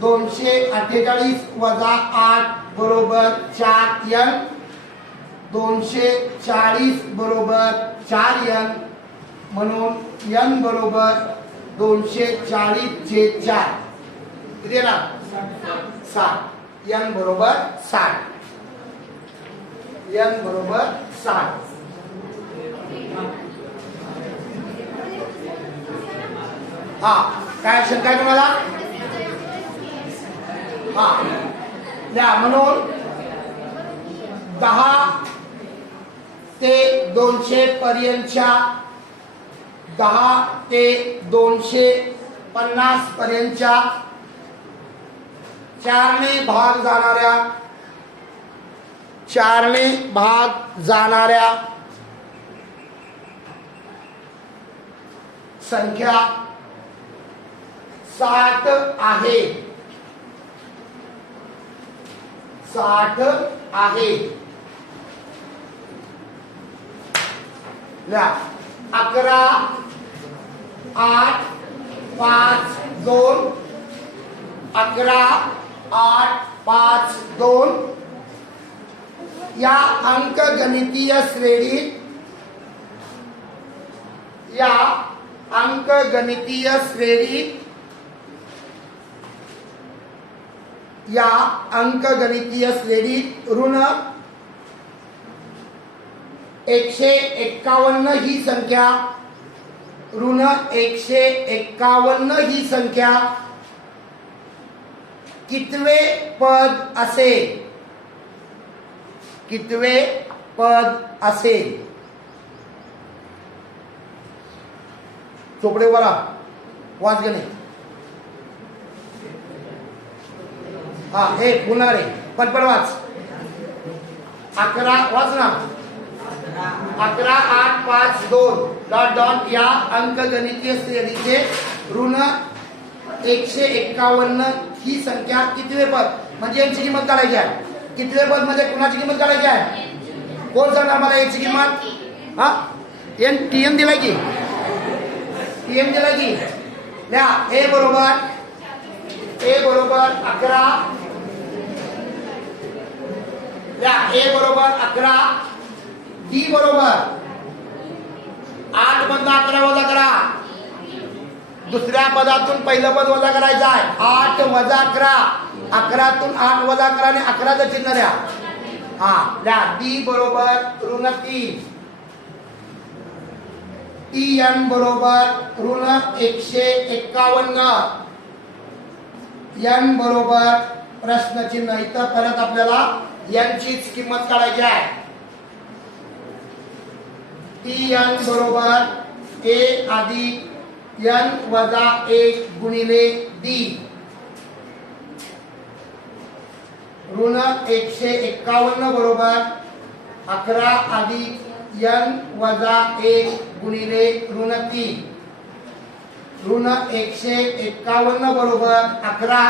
248 वजा 8 बरोबर 4 एन. 240 बरोबर 4 एन. म्हणून एन बरोबर 240/4 किती आहे ना, 60. एन बरोबर 60. एन बरोबर 60. हा काय शंका आहे तुम्हाला, हा द्या. म्हणून 10 ते 200 पर्यंतच्या, 10 ते 250 पर्यंतच्या 4 ने भाग जाणाऱ्या, 4 ने भाग जाणाऱ्या संख्या 60 आहे. 60 आहे. 11, 8, 5, 2. 11, 8, 5, 2 या अंकगणितीय श्रेणीत, या अंकगणितीय श्रेणीत, या अंकगणितीय श्रेणीत ऋण 151 ही संख्या, ऋण 151 ही संख्या कितवे पद असेल, कितवे पद असेल. चोपडे वाला वाच गणे. हा हे पुन्हा रे पटपट वाच. 11 वाच ना. 11, 8, 5, 2 डॉट डॉट या अंकगणितीय श्रेणीचे ऋण 151 ही संख्या कितवे पद, म्हणजे यांची किंमत काढायची आहे. कितवे पद म्हणजे कुणाची किंमत काढायची आहे, कोण सांगणार मला याची किंमत. हा एन टी एन दिलाय की, टी एन दिलाय की. द्या ए बरोबर 11. द्या ए बरोबर 11. डी बरोबर 8 मधून 11 वजा करा. दुसऱ्या पदातून पहिलं पद वजा करायचं आहे. 8 वजा 11. 11तून 8 वजा करा आणि 11चं चिन्ह द्या. हा द्या डी बरोबर ऋण 3 TN बरोबर ऋण 151 N बरोबर प्रश्नचिन्ह इथं परत आपल्याला यांचीच किंमत काढायची आहे TN बरोबर A अधिक N वजा 1 गुणिले D ऋण 151 बरोबर 11 अधिक N वजा 1 गुणिले ऋण 3 ऋण 151 बरोबर 11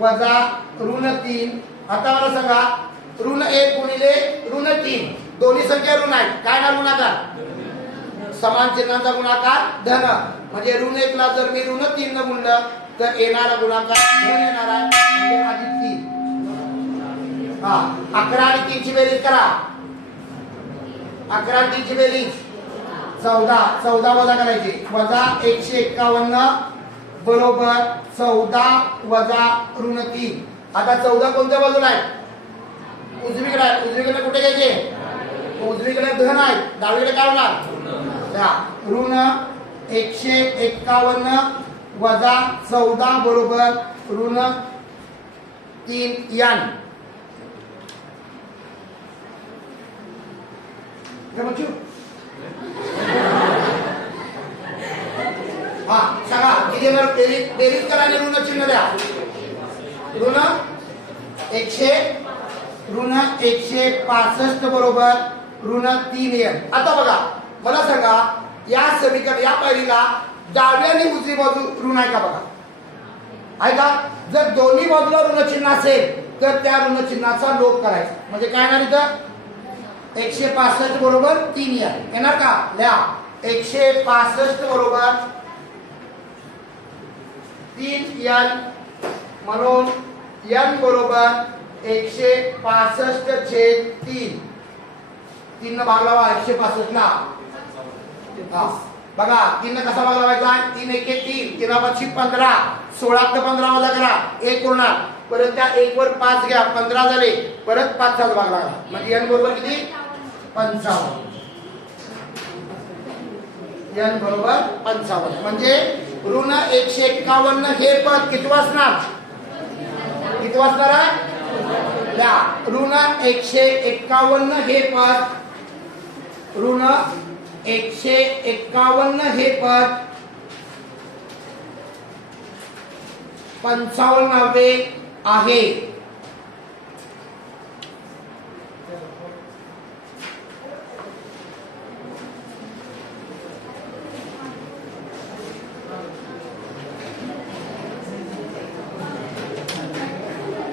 वजा ऋण 3 आता मला सांगा ऋण 1 गुणिले ऋण 3 दोन्ही संख्या ऋण आहेत काय ना गुणाकार समान चिन्हांचा गुणाकार धन म्हणजे ऋण 1 ला जर मी ऋण 3 न गुणलं तर येणारा गुणाकार धन येणार आहे म्हणजे अधिक 3 हा 11 आणि 3 ची बेरीज करा 11 आणि 3 ची बेरीज 14 वजा करायची वजा 151 बरोबर 14 वजा ऋण 3 आता 14 कोणत्या बाजूला आहे उजवीकडे आहे उजवीकडे कुठे घ्यायचे उजवीकडे धन आहे डावीकडे काय होणार ऋण 151 वजा 14 बरोबर ऋण 3 N हा सांगा किती बेरीज करा आणि ऋण चिन्ह द्या ऋण 165 बरोबर ऋण 3N आता बघा मला सांगा या समीकरण या पायरीला डावी आणि उजवी बाजू ऋण आहे का बघा आहे का जर दोन्ही बाजूला ऋण चिन्ह असेल तर त्या ऋण चिन्हाचा लोप करायचा म्हणजे काय येणार इथं 165 बरोबर 3N येणार का लिहा 165 बरोबर 3N म्हणून N बरोबर 165 छेद 3 3 न भाग लावा 165 ला बघा 3 न कसा भाग लावायचा 3 1 3 3 5 15 16 ते 15 वजा करा 1 होणार परत त्या 1 वर 5 घ्या 15 झाले परत 5 चा भाग लागला म्हणजे N बरोबर किती 55 N बरोबर 55 म्हणजे ऋण 151 हे पद किती वाचणार आहे ऋण 151 हे पद ऋण 151 हे पद 55 आहे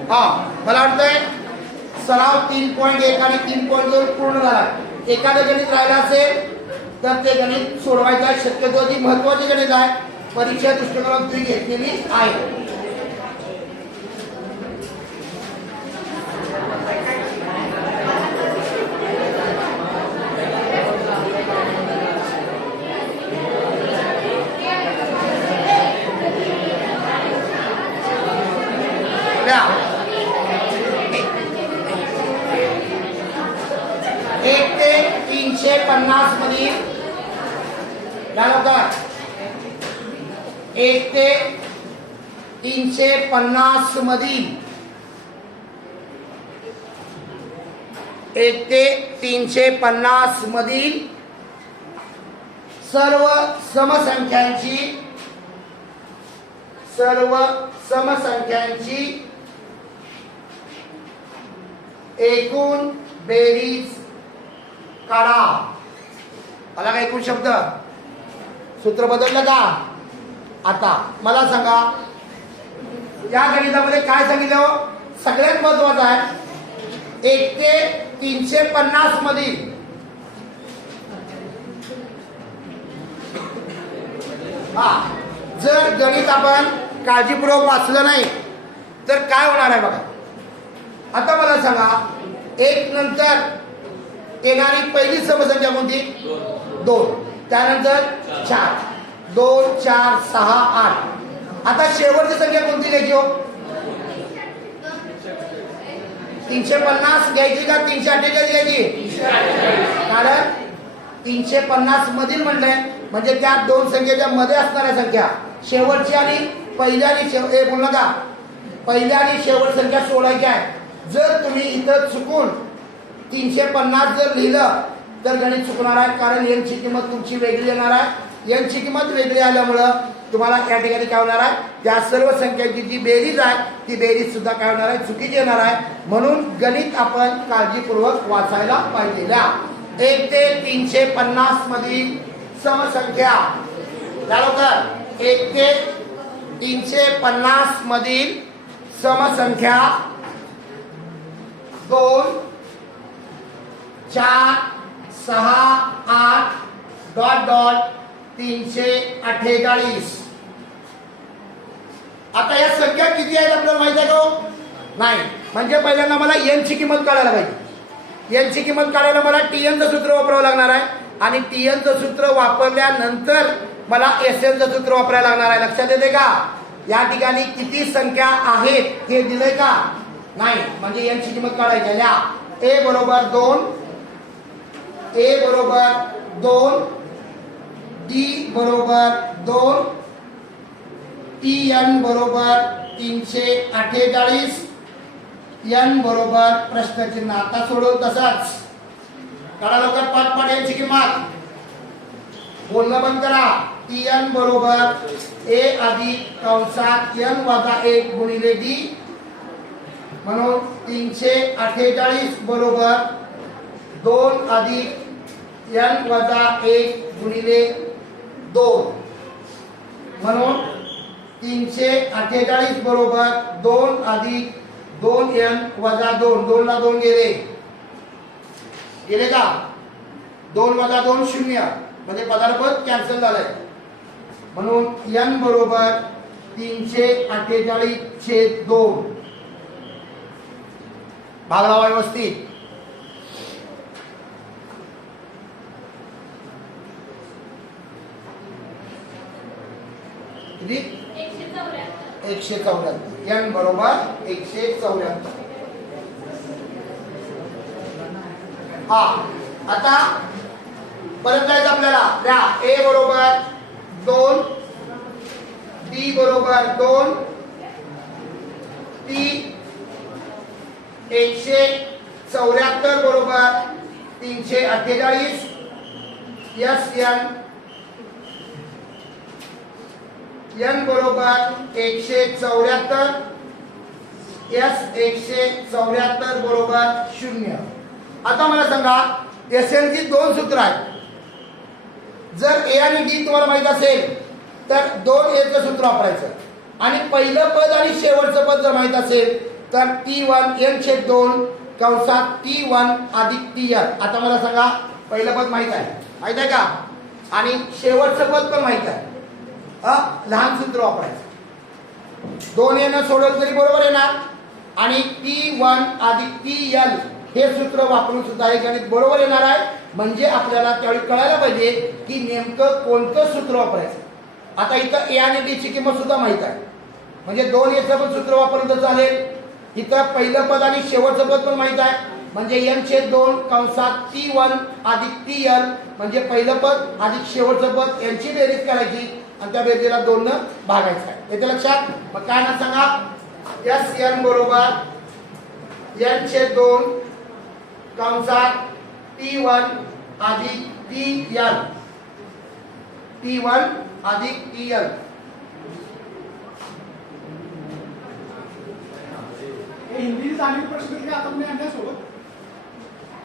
हा मला वाटतंय सराव 3.1 आणि 3.2 पूर्ण झाला एखादं गणित राहिलं असेल तर ते गणित सोडवायचं शक्यतो जी महत्वाची गणित आहे परीक्षा दृष्टिकोनातून तुम्ही घेतलेली आहे मधील 1 ते 350 मधील 1 ते 350 मधील सर्व समसंख्यांची एकूण बेरीज काढा आला का एकूण शब्द सूत्र बदललं का आता मला सांगा या गणितामध्ये काय सांगितलं सगळ्यात महत्वाचं आहे 1 ते 350 मधील जर गणित आपण काळजीपूर्वक वाचलं नाही तर काय होणार आहे बघा आता मला सांगा 1 नंतर येणारी पहिली समसंख्या कोणती 2 त्यानंतर 4 2 4 6 8 आता शेवटची संख्या कोणती घ्यायची हो 350 घ्यायची का 348 घ्यायची? कारण 350 मधील म्हणलंय म्हणजे त्या दोन संख्येच्या मध्ये असणाऱ्या संख्या शेवटची आणि पहिल्या आणि बोल नका पहिल्या आणि शेवट संख्या सोडायची आहे. जर तुम्ही इथं चुकून 350 जर लिहिलं तर गणित चुकणार आहे. कारण यांची किंमत तुमची वेगळी येणार आहे. यांची किंमत वेगळी आल्यामुळं तुम्हाला या ठिकाणी काय होणार आहे, त्या सर्व संख्यांची जी बेरीज आहे ती बेरीज सुद्धा काय होणार आहे, चुकीची येणार आहे. म्हणून गणित आपण काळजीपूर्वक वाचायला पाहिजे. 1 ते 350 मधील समसंख्या लवकर 1 ते 350 मधील समसंख्या 2 4 6 8 डॉट डॉट 348. आता या संख्या किती आहेत आपल्याला माहित आहे का? नाही. म्हणजे पहिल्यांदा मला n ची किंमत काढायला पाहिजे. n ची किंमत काढायला मला tn चं सूत्र वापरावं लागणार आहे आणि tn चं सूत्र वापरल्यानंतर मला sn चं सूत्र वापरायला लागणार आहे. लक्षात येते का? या ठिकाणी किती संख्या आहेत हे दिलंय का? नाही. म्हणजे n ची किंमत काढायची आहे. a बरोबर 2, a बरोबर 2, d बरोबर 2, tn बरोबर 348, n बरोबर प्रश्नचिन्ह. आता सोडवू तसाच काढा लवकर पाठ यांची किंमत बोलणं बंद करा. tn बरोबर a अधिक कंसात n वजा 1 गुणिले d म्हणून 348 बरोबर 2 अधिक n वजा 1 गुणिले 2 म्हणून 348 बरोबर 2 अधिक 2n वजा 2. 2 ला 2 गेले का? 2 वजा 2 0 म्हणजे पदार्पद कॅन्सल झालंय. म्हणून n बरोबर 348/2. भागला व्यवस्थित. किती? 174. n बरोबर 174. हा आता परत जायचं आपल्याला. द्या a बरोबर 2, d बरोबर 2, t 174 बरोबर 348, n बरोबर 174, s 174 बरोबर 0. आता मला सांगा SN ची दोन सूत्र आहेत. जर a आणि d तुम्हाला माहित असेल तर 2a चं सूत्र वापरायचं आणि पहिलं पद आणि शेवटचं पद जर माहित असेल तर t1 n/2 कंसात t1 अधिक tn. आता मला सांगा पहिलं पद माहित आहे का? आणि शेवटचं पद पण माहित आहे. लहान सूत्र वापरायचं. 2a न सोडवलं तरी बरोबर येणार आणि t1 अधिक tn हे सूत्र वापरून सुद्धा हे गणित बरोबर येणार आहे. म्हणजे आपल्याला त्यावेळी कळायला पाहिजे की नेमकं कोणतं सूत्र वापरायचं. आता इथं a आणि d ची किंमत सुद्धा माहित आहे म्हणजे 2a चं पण सूत्र वापरलं तर चालेल. इथं पहिलं पद आणि शेवटचं पद पण माहित आहे म्हणजे n/2 कंसात t1 अधिक tn म्हणजे पहिलं पद अधिक शेवटचं पद यांची बेरीज करायची आणि त्या बेरीजला 2 न भागायचं आहे. येते लक्षात? मग काय ना सांगा sn बरोबर n/2 कंसात t1 अधिक tn, t1 अधिक tn. हिंदी झालेली प्रश्न की आता मी आणल्यासोबत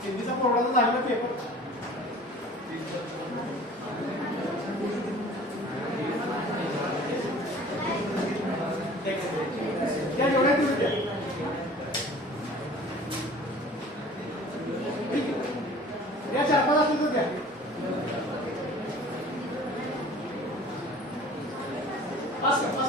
हिंदीचा प्रोग्राम झालेला पेपर त्या जेवढ्या दिवस द्या या 4-5 असतील तर द्या. पास का सांगा.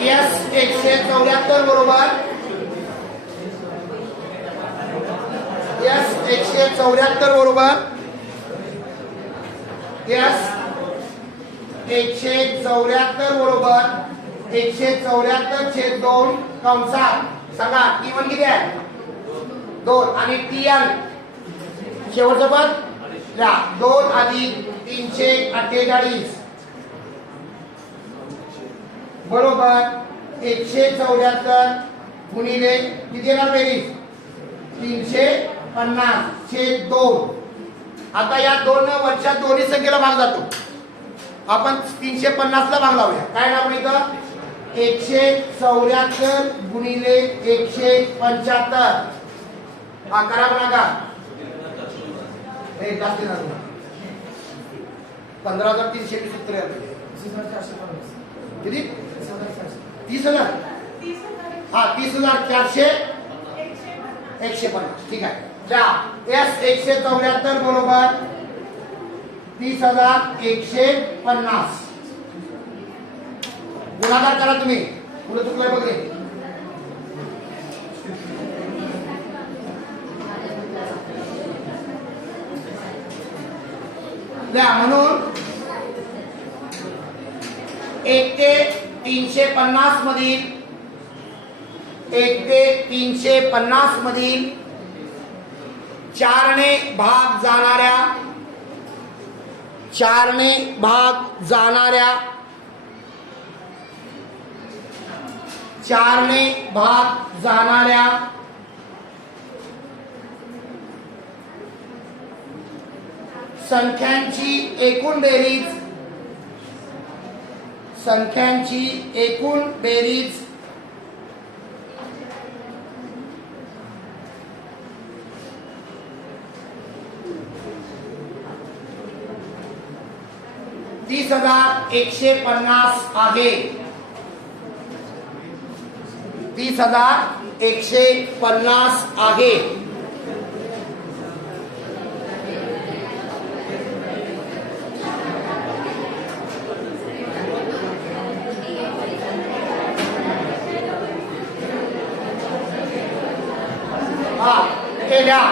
S 174 बरोबर 174 बरोबर यस 174 बरोबर 174/2 कंसात सांगा T1 किती आहे 2 आणि TN शेवटचं पद या 2 अधिक 348 बरोबर 174 गुणिले किती येणार बेरीज 350/2. आता या दोन वरच्या दोन्ही संख्येला भाग जातो. आपण 350 ला भाग लावूया. काय ना आपण इथं 174 गुणिले 175 हा करा बघा हे जास्त ना 15,373 किती 30,000 हा 30,400 150 ठीक आहे. त्या एस 174 बरोबर 30,150 गुणाकार करा तुम्ही पुढे चुकलंय बघे म्हणून 1 ते 350 मधील 1 ते 350 मधील 4 ने भाग जाणाऱ्या 4 ने भाग जाणाऱ्या 4 ने भाग जाणाऱ्या संख्यांची एकूण बेरीज $30,150 आहे. 30,150 आहे. केल्या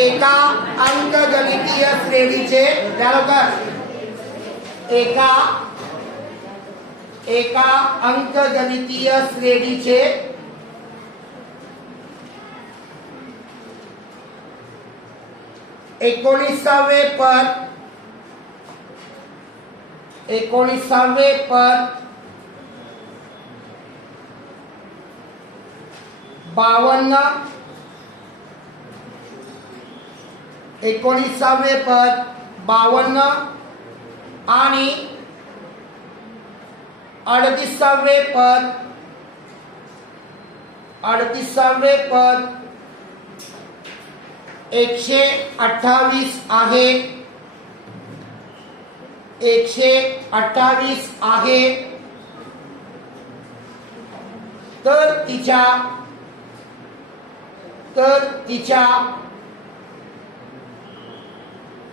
एका अंकगणितीय श्रेणीचे एका अंकगणितीय श्रेणीचे एकोणिसावे पद 52 19 पद 52 आणि 38 पद 128 आहे. 128 आहे. तर तिच्या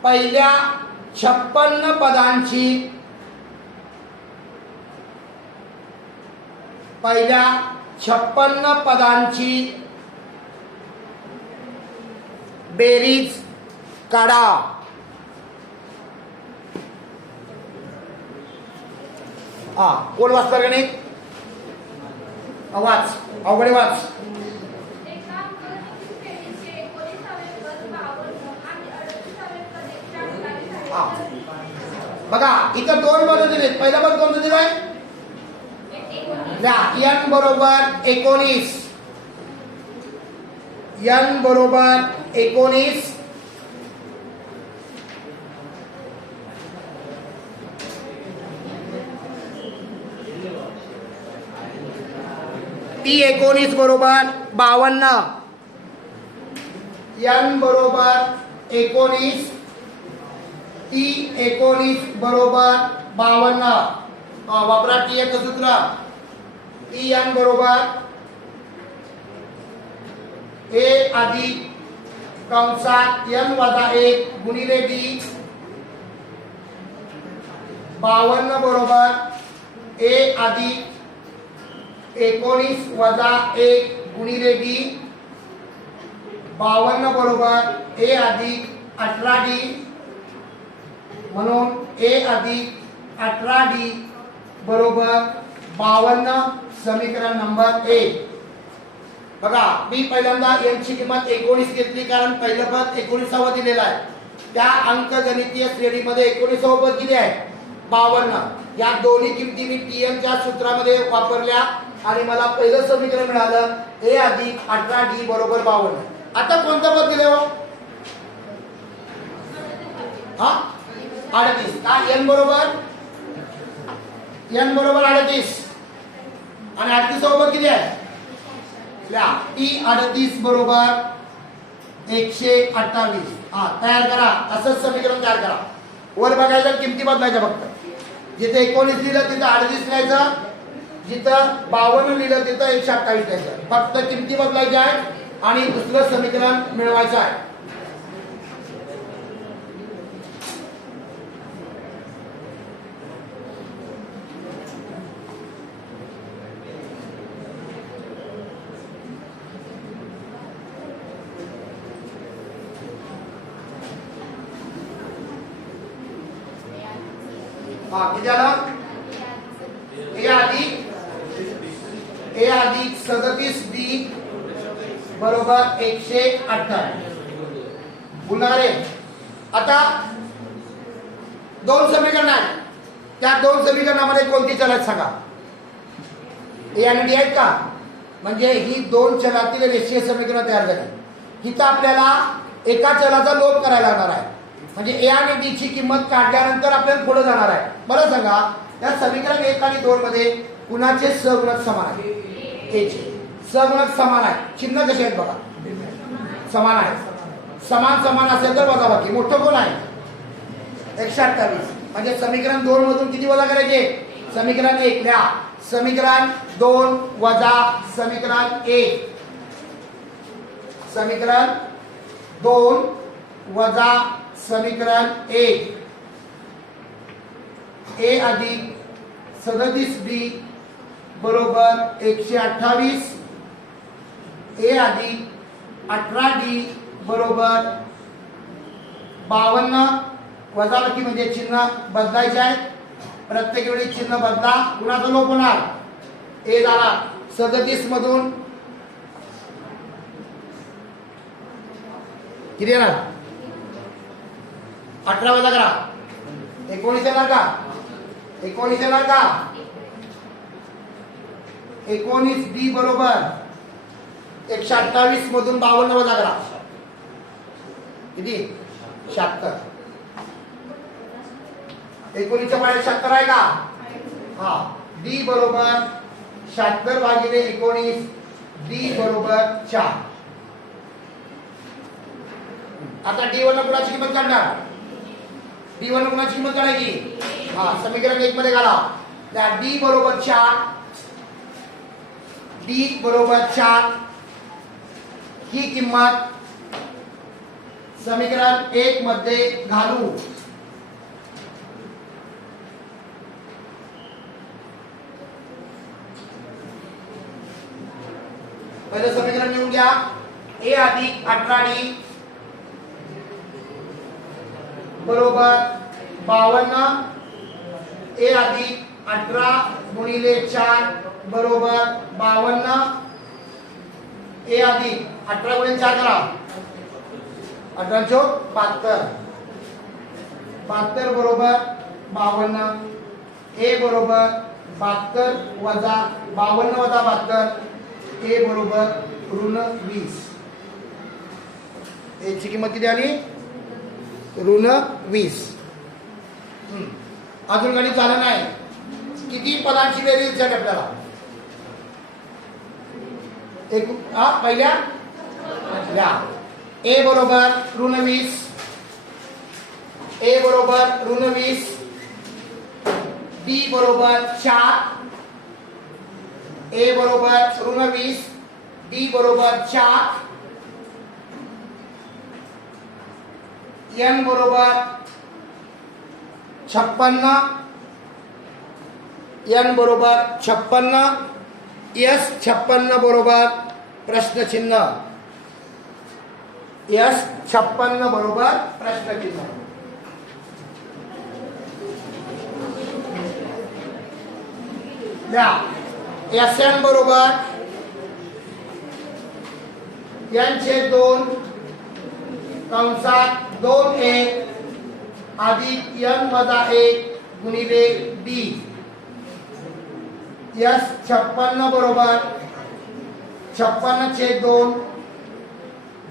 पहिल्या 56 पदांची बेरीज काढा. कोण वाचता गणित वाच अवघडे वाच. बघा इथं 2 पद दिलेत. पहिला पद कोणतं दिलंय n बरोबर 19 n बरोबर 19 टी 19 बरोबर 52 n बरोबर 19 टी 19 बरोबर 52 वापरा टी एक सूत्र n बरोबर a अधिक कंसात n वजा 1 गुणिले d 52 बरोबर a अधिक 19 वजा 1 गुणिले d 52 बरोबर ए अधिक 18D म्हणून ए अधिक 18D बरोबर 52 समीकरण नंबर 1. बघा मी पहिल्यांदा n ची किंमत 19 घेतली कारण पहिलं पद 19व दिलेलं आहे. त्या अंकगणितीय श्रेणीमध्ये 19व पद किती आहे 52. या दोन्ही किमती मी TN च्या सूत्रामध्ये वापरल्या आणि मला पहिलं समीकरण मिळालं ए अधिक 18D बरोबर 52. आता कोणतं पद दिले हो हा 38. का n बरोबर 38 आणि 38 पद किती आहे टी 38 बरोबर 128. हा तयार करा. असंच समीकरण तयार करा. वर बघायचं किमती बदलायच्या फक्त. जिथे 19 लिहिलं तिथं 38 लिहायचं, जिथं 52 लिहिलं तिथं 128 लिहायचं. फक्त किमती बदलायच्या आहेत आणि दुसरं समीकरण मिळवायचं आहे. हा किती आलं ए अधिक 37D बरोबर 128. पुन्हा रे आता दोन समीकरण आहेत. त्या दोन समीकरणामध्ये कोणती चल आहेत सांगा. ए आणि डी आहेत का म्हणजे ही दोन चलातील रेषीय समीकरण तयार झाली. इथं आपल्याला एका चलाचा लोप करायला लागणार आहे म्हणजे ए आणि डी ची किंमत काढल्यानंतर आपल्याला पुढे जाणार आहे. मला सांगा त्या समीकरण 1 आणि 2 मध्ये कुणाचे सहगुणक समान आहे ए चे सहगुणक समान आहे. चिन्ह कसे आहेत बघा समान आहे. समान असेल तर वजाबाकी. मोठं कोण आहे 128 म्हणजे समीकरण 2 मधून किती वजा करायचे समीकरण 1 लिहा. समीकरण 2 वजा समीकरण 1 समीकरण 2 वजा समीकरण 1 ए अधिक 37D बरोबर 128 ए अधिक 18D बरोबर 52. वजाबाकी म्हणजे चिन्ह बदलायचे आहेत. प्रत्येक वेळी चिन्ह बदला. कुणाचा लोप होणार ए झाला 37 मधून किती येणार 18 वजा करा 19 येणार का 19 येणार का 19D बरोबर 128 मधून 52 वजा करा किती 76. 19च्या पाड्यात 76 आहे का हा D बरोबर 76 भागिले 19 D बरोबर 4. आता D वरनं कुणाची किंमत काढणार D वरनं कुणाची किंमत काढायची हा समीकरण 1 मध्ये घाला. त्या D बरोबर 4 D बरोबर 4 ही किंमत समीकरण 1 मध्ये घालू. पहिलं समीकरण लिहून घ्या ए अधिक 18D बरोबर 52 ए अधिक 18 गुणिले 4 बरोबर 52 ए अधिक 18 गुणिले 4 करा 18 चौक 72 72 बरोबर 52 ए बरोबर 72 वजा 52 वजा 72 ए बरोबर ऋण 20. ए ची किंमत किती आली ऋण 20. अजून गणित झालं नाही. किती पदांची बेरीज झाली आपल्याला पहिल्या ए बरोबर ऋण 20 ए बरोबर ऋण 20 डी बरोबर 4 ए बरोबर ऋण 20 डी बरोबर 4 एन बरोबर 56 एन बरोबर 56 एस 56 बरोबर प्रश्नचिन्ह यस 56 बरोबर प्रश्नचिन्ह. एस एन बरोबर n छेद 2 कंसात 2a अधिक n वजा 1 गुणिले b. यस 56 बरोबर 56 छेद 2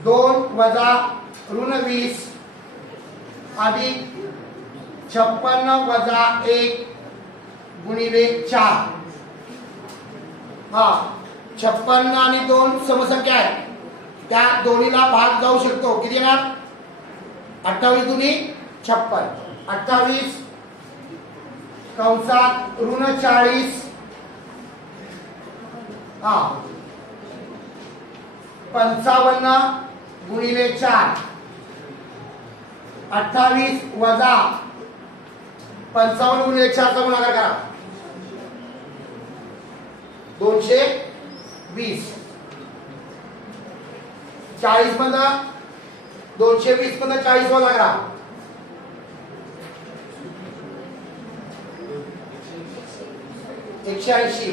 2 वजा ऋण 20 अधिक 56 वजा 1 गुणिले 4. हा 56 आणि 2 समसंख्या आहे, त्या दोन्हीला भाग जाऊ शकतो. किती येणार? 28 दुनी 56. 28 कंसात ऋण 40 55 गुणिले 4. 28 वजा 55 गुणिले 4 चा गुणाकार करा. 220. 40 मधून 220 मधून 40 वजा करा. 180.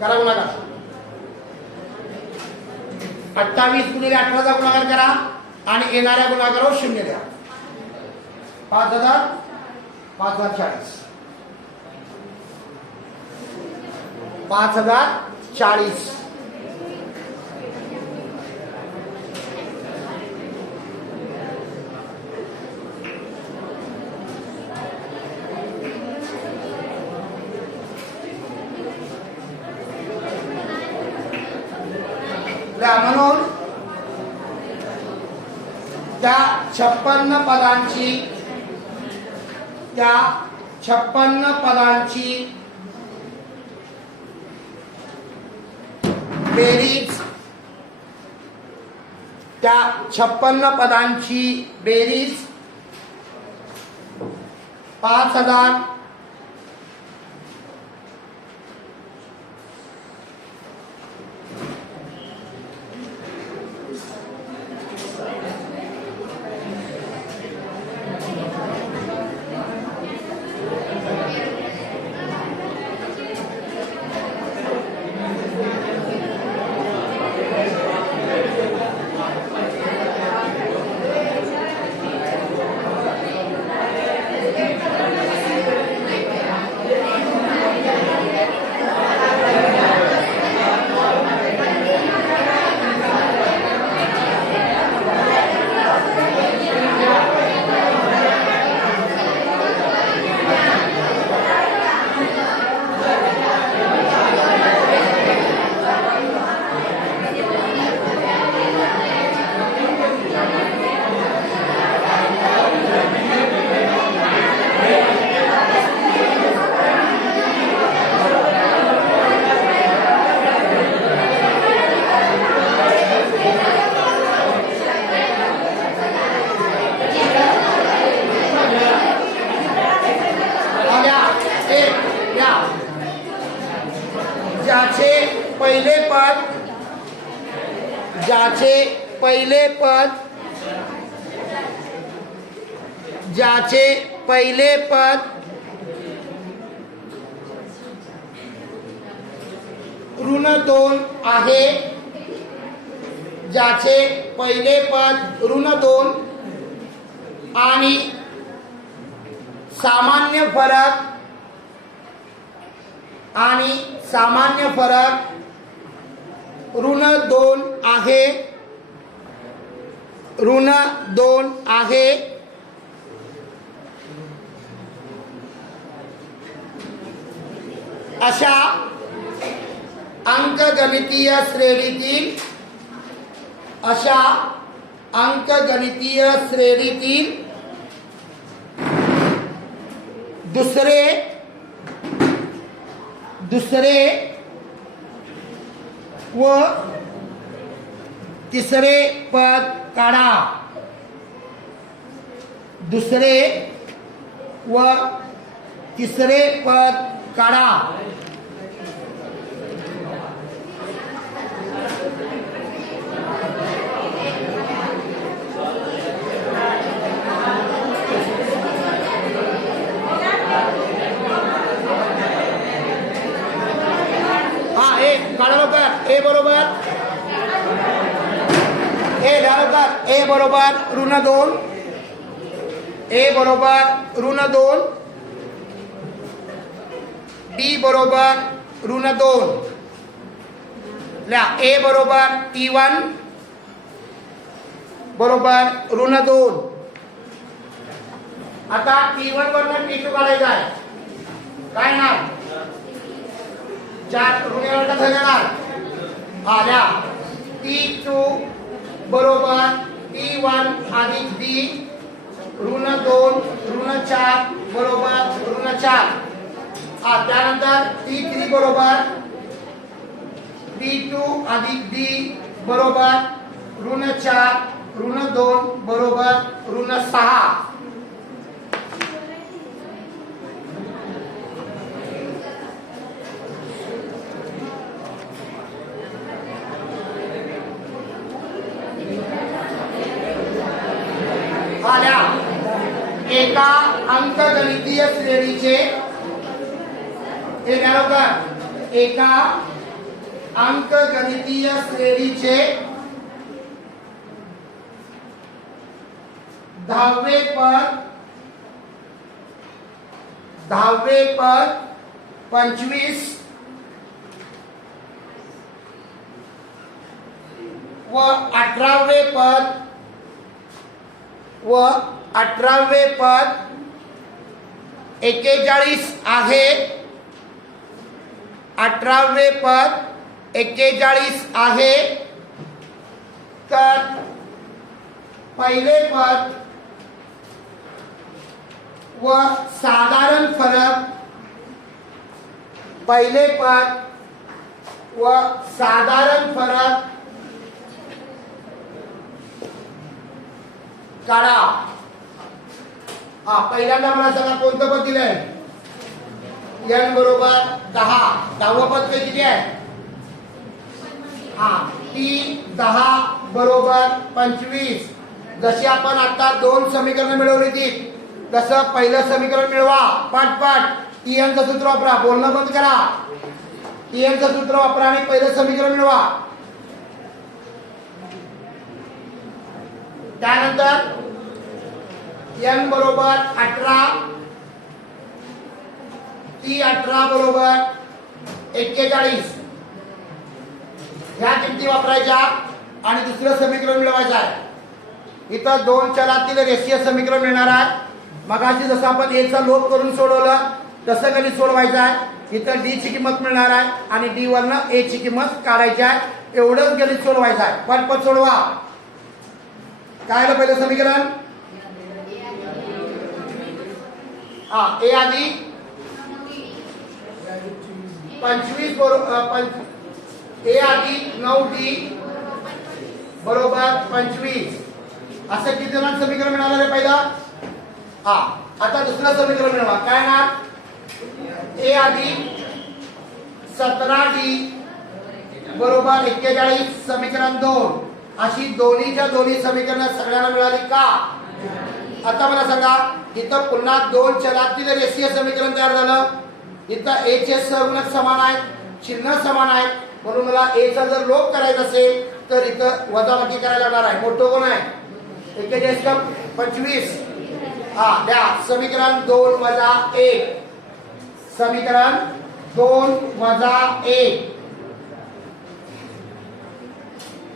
करा गुणाकार. 28 गुणिले 18 चा गुणाकार करा आणि येणाऱ्या गुणाकारावर 0 द्या. 5000 5040. 5040. म्हणून त्या 56 पदांची बेरीज, त्या 56 पदांची बेरीज 5000 ज्याचे पहिले पद ऋण 2 आहे, ज्याचे पहिले पद ऋण 2 आणि सामान्य फरक ऋण 2 आहे, अशा अंकगणितीय श्रेणीतील दुसरे व तिसरे पद काढा. दुसरे व तिसरे पद काढा. बरोबर ए बरोबर ऋण 2, ए बरोबर ऋण 2, डी बरोबर ऋण 2. ए बरोबर T1 बरोबर ऋण 2. आता T1 वरनं T2 काढायचा आहे. काय ना 4 ऋण कसं येणार आल्या T2 बरोबर T1 अधिक D ऋण 2 ऋण 4 बरोबर ऋण 4. त्यानंतर T3 बरोबर T2 अधिक D बरोबर ऋण 4 ऋण 2 बरोबर ऋण 6. आल्या एका अंकगणितीय श्रेणीचे एका अंकगणितीय श्रेणीचे 10वे पद 25 व 18वे पद 41 आहे. 18वे पद 41 आहे. तर पहिले पद व साधारण फरक पहिले पद व साधारण फरक काढा. पहिल्यांदा मला सांगा कोणतं पद दिलंय n बरोबर 10. 10वं पद किती आहे T10 बरोबर 25. जशी आपण आता 2 समीकरण मिळवली ती तसं पहिलं समीकरण मिळवा पाठ TN चं सूत्र वापरा. बोलणं बंद करा. TN चं सूत्र वापरा आणि पहिलं समीकरण मिळवा. त्यानंतर n बरोबर 18 T18 बरोबर 41 ह्या किमती वापरायच्या आणि दुसरं समीकरण मिळवायचं आहे. इथं 2 चलातील रेषीय समीकरण मिळणार आहे. मगाशी जसं आपण a चा लोप करून सोडवलं तसं गणित सोडवायचं आहे. इथं d ची किंमत मिळणार आहे आणि d वरनं a ची किंमत काढायची आहे. एवढंच गणित सोडवायचं आहे. पटपट सोडवा. काय आलं पहिलं समीकरण a अधिक 25 बरोबर a अधिक 9d बरोबर 25 असं किती जणांना समीकरण मिळालं रे पहिलं. आता दुसरं समीकरण मिळवा. काय ना a अधिक 17d बरोबर 41 समीकरण 2. अशी दोन्हीच्या दोन्ही समीकरण सगळ्यांना मिळाली का. आता मला सांगा इथं पुन्हा 2 चलातील रेषीय समीकरण तयार झालं. इथं a चे सहगुणक समान आहेत, चिन्ह समान आहे, म्हणून मला a चा जर लोप करायचा असेल तर इथं वजाबाकी करायला लागणार आहे. मोठं कोण आहे 41 का 25. द्या समीकरण 2 वजा 1 समीकरण 2 वजा 1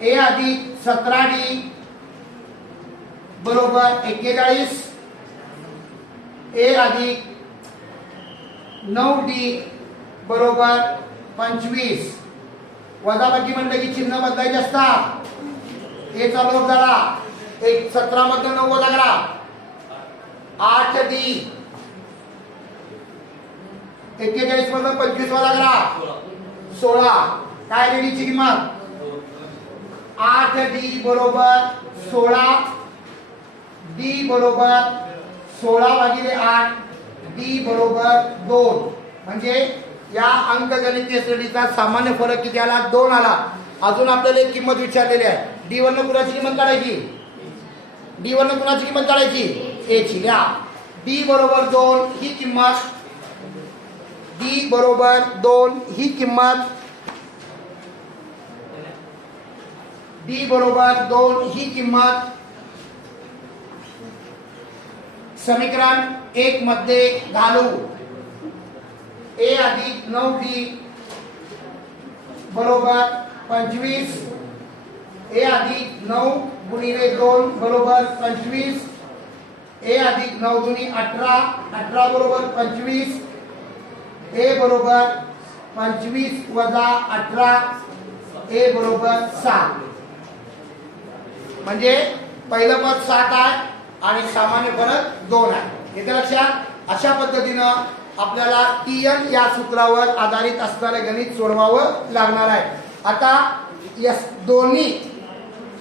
a अधिक 17d बरोबर 41 a अधिक 9d बरोबर 25. वजाबाकी म्हणलं की चिन्ह बदलायचे असतात. a चा लोप झाला 17 मधून 9 वजा करा 8d 41 मधून 25 वजा करा 16. काय d ची किंमत 8d बरोबर 16 d बरोबर 16 भागिले 8 d बरोबर 2. म्हणजे या अंकगणितीय श्रेणीचा सामान्य फरक किती आला 2 आला. अजून आपल्याला एक किंमत विचारलेली आहे. d वरनं कुणाची किंमत काढायची d वरनं कुणाची किंमत काढायची a ची. या d बरोबर 2 ही किंमत d बरोबर 2 ही किंमत डी बरोबर 2 ही किंमत समीकरण 1 मध्ये घालू. ए अधिक 9डी बरोबर 25. ए अधिक 9 गुणिले 2 बरोबर 25. ए अधिक 9 दुनी 18. 18 बरोबर 25. ए बरोबर 25 वजा 18. ए बरोबर 7. म्हणजे पहिलं पद 7 आहे आणि सामान्य फरक 2 आहे. येते लक्षात. अशा पद्धतीनं आपल्याला TN या सूत्रावर आधारित असणारे गणित सोडवावं लागणार आहे. आता यस दोन्ही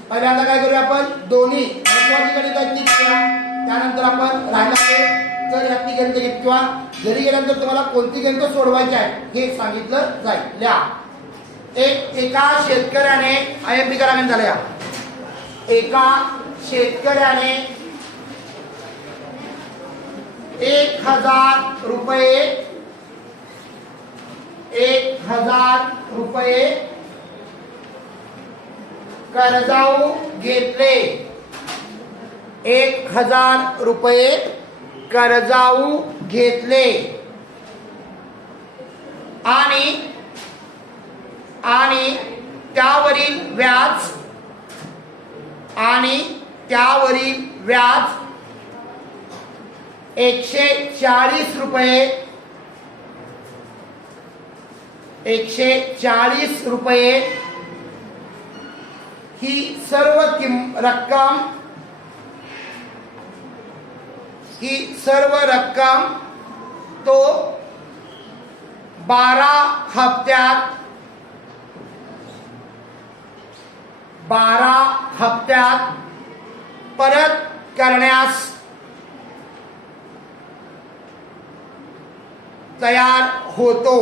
पहिल्यांदा काय करूया आपण दोन्ही महत्वाची गणित आहेत ती करूया. त्यानंतर आपण राहिला तर यातली गणित घेत किंवा घरी गेल्यानंतर तुम्हाला कोणती गणित सोडवायची आहे हे सांगितलं जाईल. लिहा. एका शेतकऱ्याने IMP करा गणित झालं. एका शेतकऱ्याने 1000 रुपये 1000 रुपये कर्जाऊ घेतले. 1000 रुपये कर्जाऊ घेतले आणि त्यावरील व्याज 140 रुपये ही सर्व रक्कम तो 12 हप्त्यात परत करण्यास तयार होतो.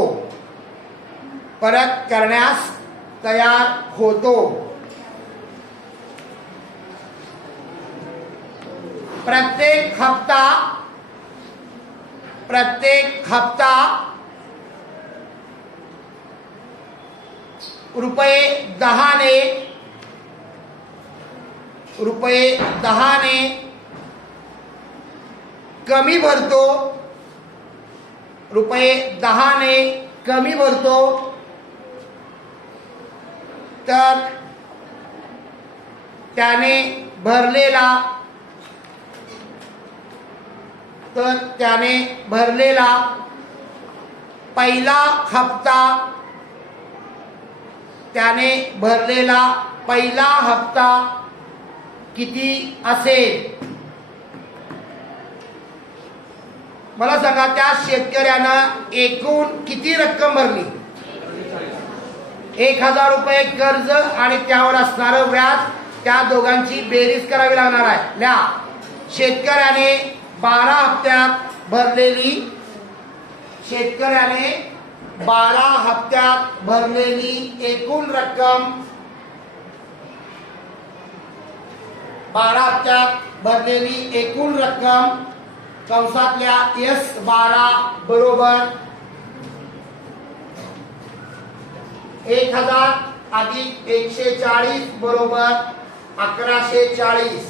प्रत्येक हप्ता रुपये 10 ने कमी भरतो. तर त्याने भरलेला पहिला हप्ता किती असेल. मला सांगा त्या शेतकऱ्यानं एकूण किती रक्कम भरली. 1000 रुपये कर्ज आणि त्यावर असणारं व्याज त्या दोघांची बेरीज करावी लागणार आहे. लिहा. शेतकऱ्याने 12 हप्त्यात भरलेली एकूण रक्कम 12 हप्त्यात भरलेली एकूण रक्कम कंसातल्या S12 बरोबर 1000 अधिक 140 बरोबर 1140.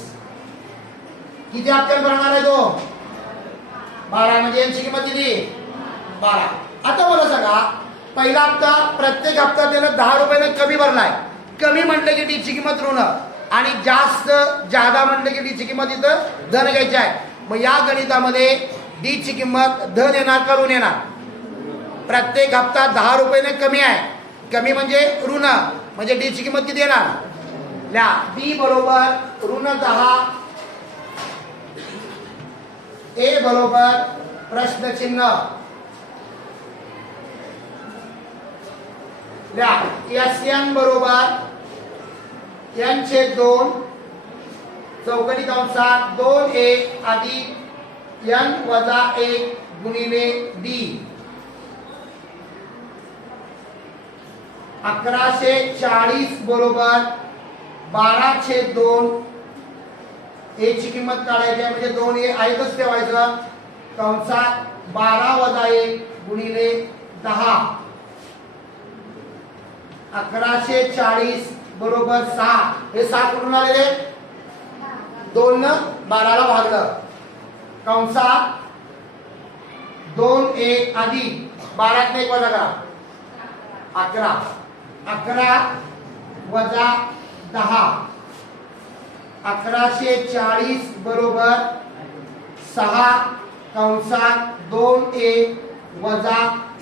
किती हप्त्यात भरणार आहे तो 12 म्हणजे यांची किंमत किती 12. आता मला सांगा पहिला हप्ता प्रत्येक हप्ता त्यानं 10 रुपयाने कमी भरलाय. कमी म्हटलं की डी ची किंमत ऋण आणि जादा म्हटलं की डी ची किंमत इथं धन घ्यायची आहे. मग या गणितामध्ये डी ची किंमत धन येणार का ऋण येणार. प्रत्येक हप्ता 10 रुपयाने कमी आहे. कमी म्हणजे ऋण म्हणजे डी ची किंमत किती येणार. लिहा. डी बरोबर ऋण 10. ए बरोबर प्रश्नचिन्ह. लिहा. SN बरोबर n/2 चौकटी कंसात 2a अधिक n वजा 1 गुणिले d. 1140 बरोबर 12/2. ए ची किंमत काढायची आहे म्हणजे 2a आहेतच ठेवायचं. कंसात 12 वजा 1 गुणिले 10. 1140 बरोबर 6. हे 6 कुठून आलेले? 2 न 12ला भागलं. कंसात 2 1 अधिक 12 ने 1 वजा करा 11. 11 वजा 10 1140 बरोबर 6 कंसात 2 1 वजा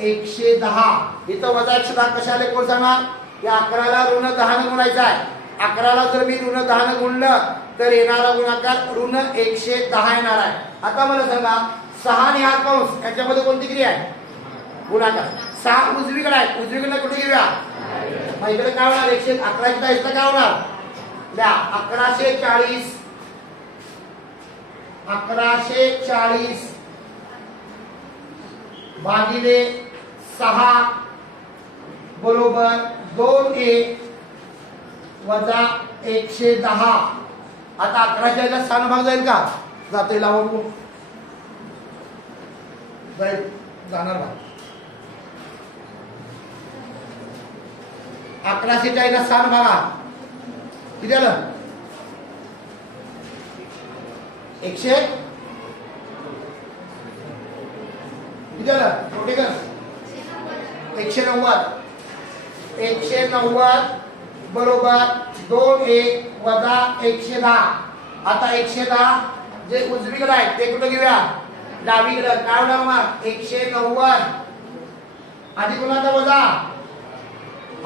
110. इथं वजा 110 कशाला कोण सांगणार? या 11ला ऋण 10 ने गुणायचं आहे. 11ला जर मी ऋण 10 ने गुणलं तर येणारा गुणाकार ऋण 110 येणार आहे. आता मला सांगा 6 आणि हा कंस याच्यामध्ये कोणती क्रिया आहे? गुणाकार. 6 उजवीकडे आहे, उजवीकडे कुठे घेऊया? मग इकडे काय होणार? 111 इथं काय होणार? द्या 1140 भागिले 6 बरोबर 2 1 वजा 110. आता 11च्या 6 भाग जाईल का? जाते लावा बघू. जाईल, जाणार भाग. 1140 6 भागा किती आलं? 100 किती आलं? मोठे कर 190. 190 बरोबर 2 1 वजा 110. आता 110 जे उजवीकडे आहे ते कुठं घेऊया? डावीकडे. काय होणार मग? 190 अधिक कोणाचा वजा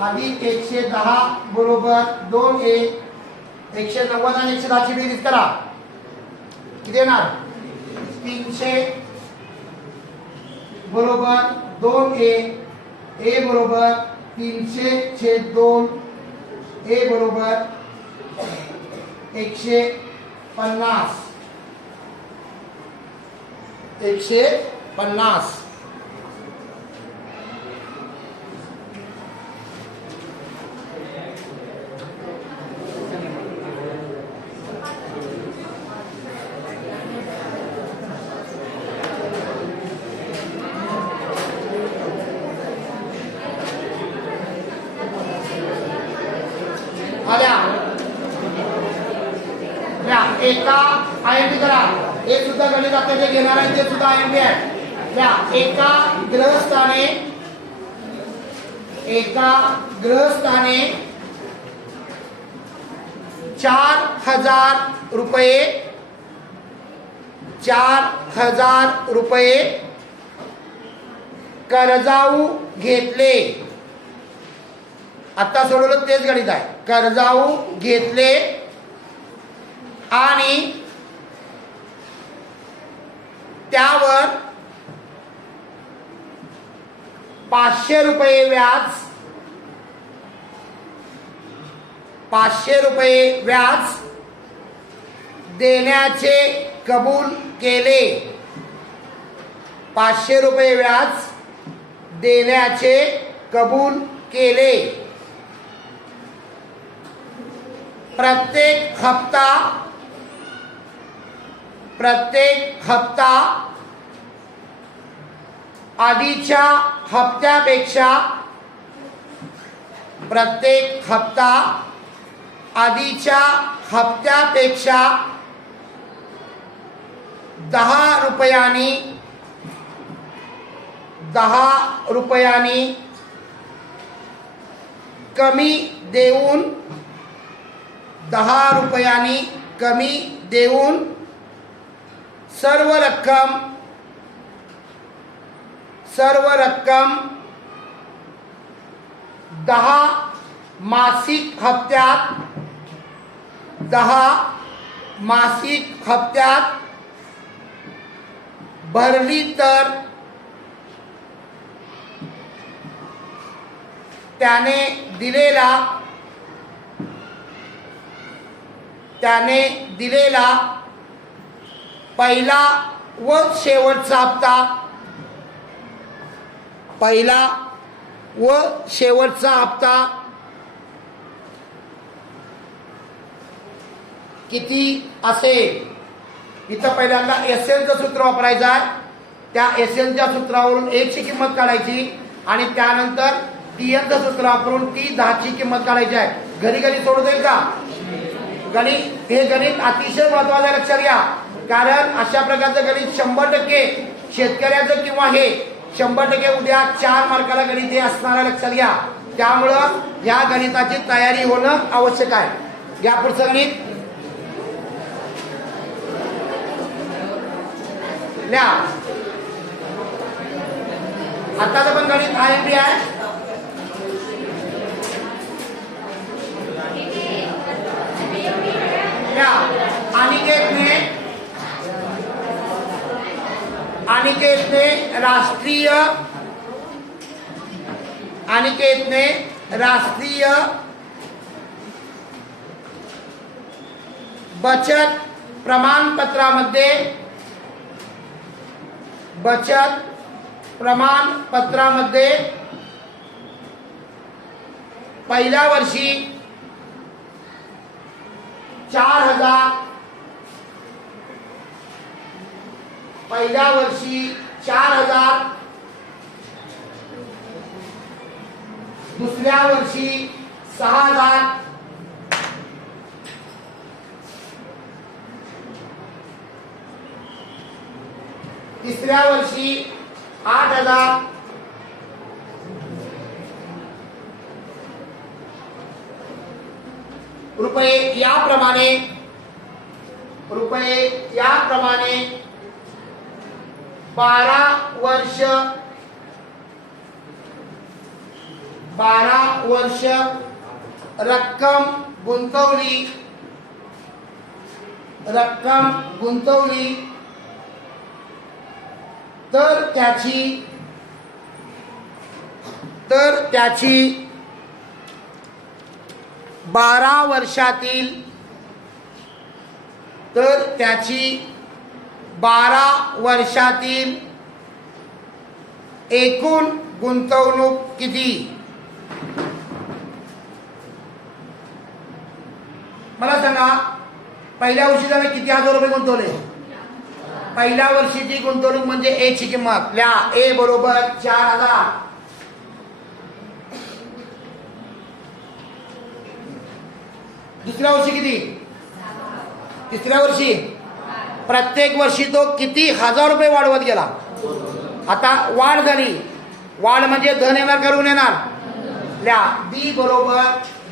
अधिक 110 बरोबर 2 1 190 आणि 110 ची बेरीज करा. किती येणार? 300 बरोबर 2 ए बरोबर 300/2 ए बरोबर 150. 150. एका आयएमपी करा. हे सुद्धा गणित आता जे घेणार आहे ते सुद्धा आयएमपी आहे. या एका ग्रहस्थाने 4,000 रुपये 4,000 रुपये कर्जाऊ घेतले. आता सोडवलं तेच गणित आहे. कर्जाऊ घेतले आणि त्यावर 500 रुपये व्याज 500 रुपये व्याज देण्याचे कबूल केले. 500 रुपये व्याज देण्याचे कबूल केले. प्रत्येक हप्ता आधीच्या हप्त्यापेक्षा 10 रुपयांनी कमी देऊन 10 रुपयांनी कमी देऊन सर्व रक्कम 10 मासिक हप्त्यात भरली तर त्याने दिलेला पहिला व शेवटचा हप्ता किती असेल? इथं पहिल्यांदा एसएलचं सूत्र वापरायचं आहे. त्या एसएलच्या सूत्रावरून 1 ची किंमत काढायची आणि त्यानंतर टीएनचं सूत्र वापरून टी 10 ची किंमत काढायची आहे. घरी घरी सोडवता येईल का? गणित हे गणित अतिशय महत्वाचं आहे, लक्षात घ्या. कारण अशा प्रकारचं गणित 100% शेतकऱ्याचं किंवा हे 100% उद्या 4 मार्काला गणित हे असणार आहे, लक्षात घ्या. त्यामुळं या गणिताची तयारी होणं आवश्यक आहे. घ्या पुढचं गणित लिहा. आताचं पण गणित IMP आहे. अनिकेतने राष्ट्रीय बचत प्रमाणपत्रामध्ये पहिल्या वर्षी 4,000 दुसऱ्या वर्षी 6,000 तिसऱ्या वर्षी 8,000 रुपये याप्रमाणे 12 वर्ष रक्कम गुंतवली तर त्याची 12 वर्षातील एकूण गुंतवणूक किती? मला सांगा, पहिल्या वर्षी त्याने किती हजार रुपये गुंतवले? पहिल्या वर्षीची गुंतवणूक म्हणजे ए ची किंमत लिहा. ए बरोबर 4,000. दुसऱ्या वर्षी किती? तिसऱ्या वर्षी प्रत्येक वर्षी तो किती हजार रुपये वाढवत गेला. आता वाढ झाली, वाढ म्हणजे धन येणार करून येणार लिहा. बी बरोबर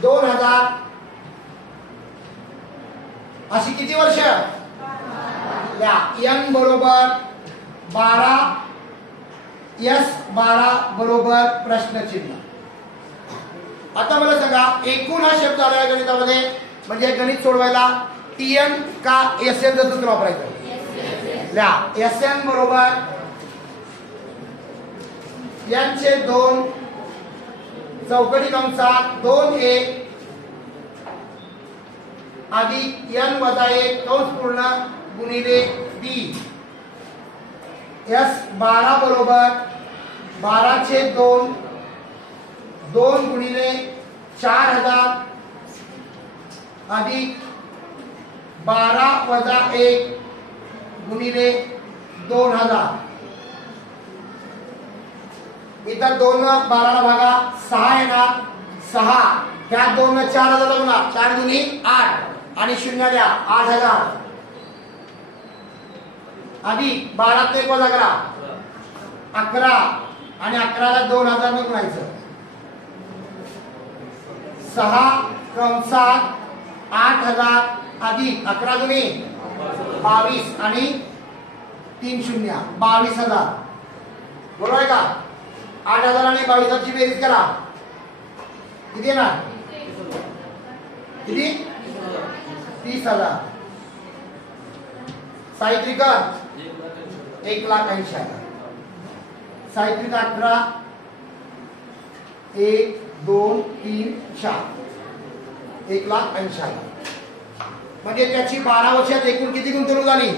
2,000. अशी किती वर्ष लिहा. एन बरोबर 12, एस 12 बरोबर प्रश्नचिन्ह. आता मला सांगा, एकूण हा शब्द आला गणितामध्ये, म्हणजे गणित सोडवायला TN का SN चं सूत्र वापरायचं लिहा. SN बरोबर n चे 2 चौकटी कंसात 2a अधिक n वजा 1 कंस पूर्ण गुणिले b. S 12 बरोबर 12 चे 2 गुणिले 4,000 अधिक 12 वजा 1 गुणिले 2,000. इतर 2 12 भागा 6 येणार. 6 ह्या 2 4,000 लागणार. 4 दुनी 8 आणि 0 द्या 8,000 अधिक 12 ते 1 वजा करा 11 आणि 11 ला 2,000 ने गुणायचं. 6 कंसात 8,000 अधिक 11 दुनी 22 आणि 3 शून्य 22,000. बरोबर आहे का? 8,000 आणि 22,000ची बेरीज करा. किती येणार? किती? 30,000. साहित्रिक 1,80,000. साहित्रिक 18 1 2 3 4 1,80,000. म्हणजे त्याची 12 वर्षात एकूण किती गुंतवणूक झाली?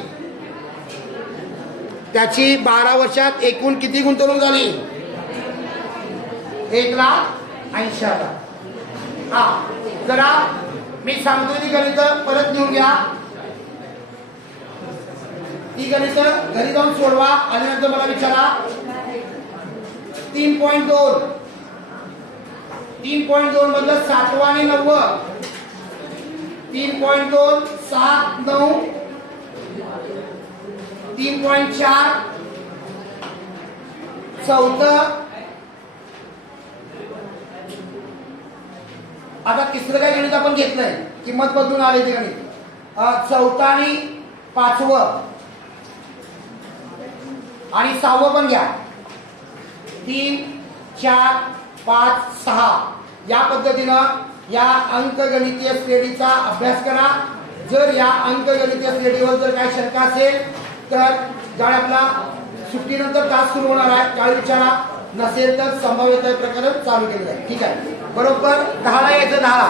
त्याची 12 वर्षात एकूण किती गुंतवणूक झाली? 1,80,000. हा, जरा मी सांगतो ती गणित परत लिहून घ्या. ती गणित घरी जाऊन सोडवा आणि नंतर मला विचारा. 3.2 3.2 मधलं 7वं आणि 9वं 3.2 7 9 3.4 चौथं. आता तिसरं काय गणित आपण घेतलंय, किंमत बदलून आले ते गणित. चौथं आणि 5वं आणि 6वं पण घ्या. 3 4 5 6 या पद्धतीनं या अंकगणितीय श्रेणीचा अभ्यास करा. जर या अंकगणितीय श्रेणीवर जर काही शंका असेल तर ज्यावेळी आपला सुट्टीनंतर तास सुरू होणार आहे त्यावेळी विचारा. नसेल तर संभाव्यता प्रकरण चालू केलेलं आहे. ठीक आहे, बरोबर 10ला यायचं 10ला.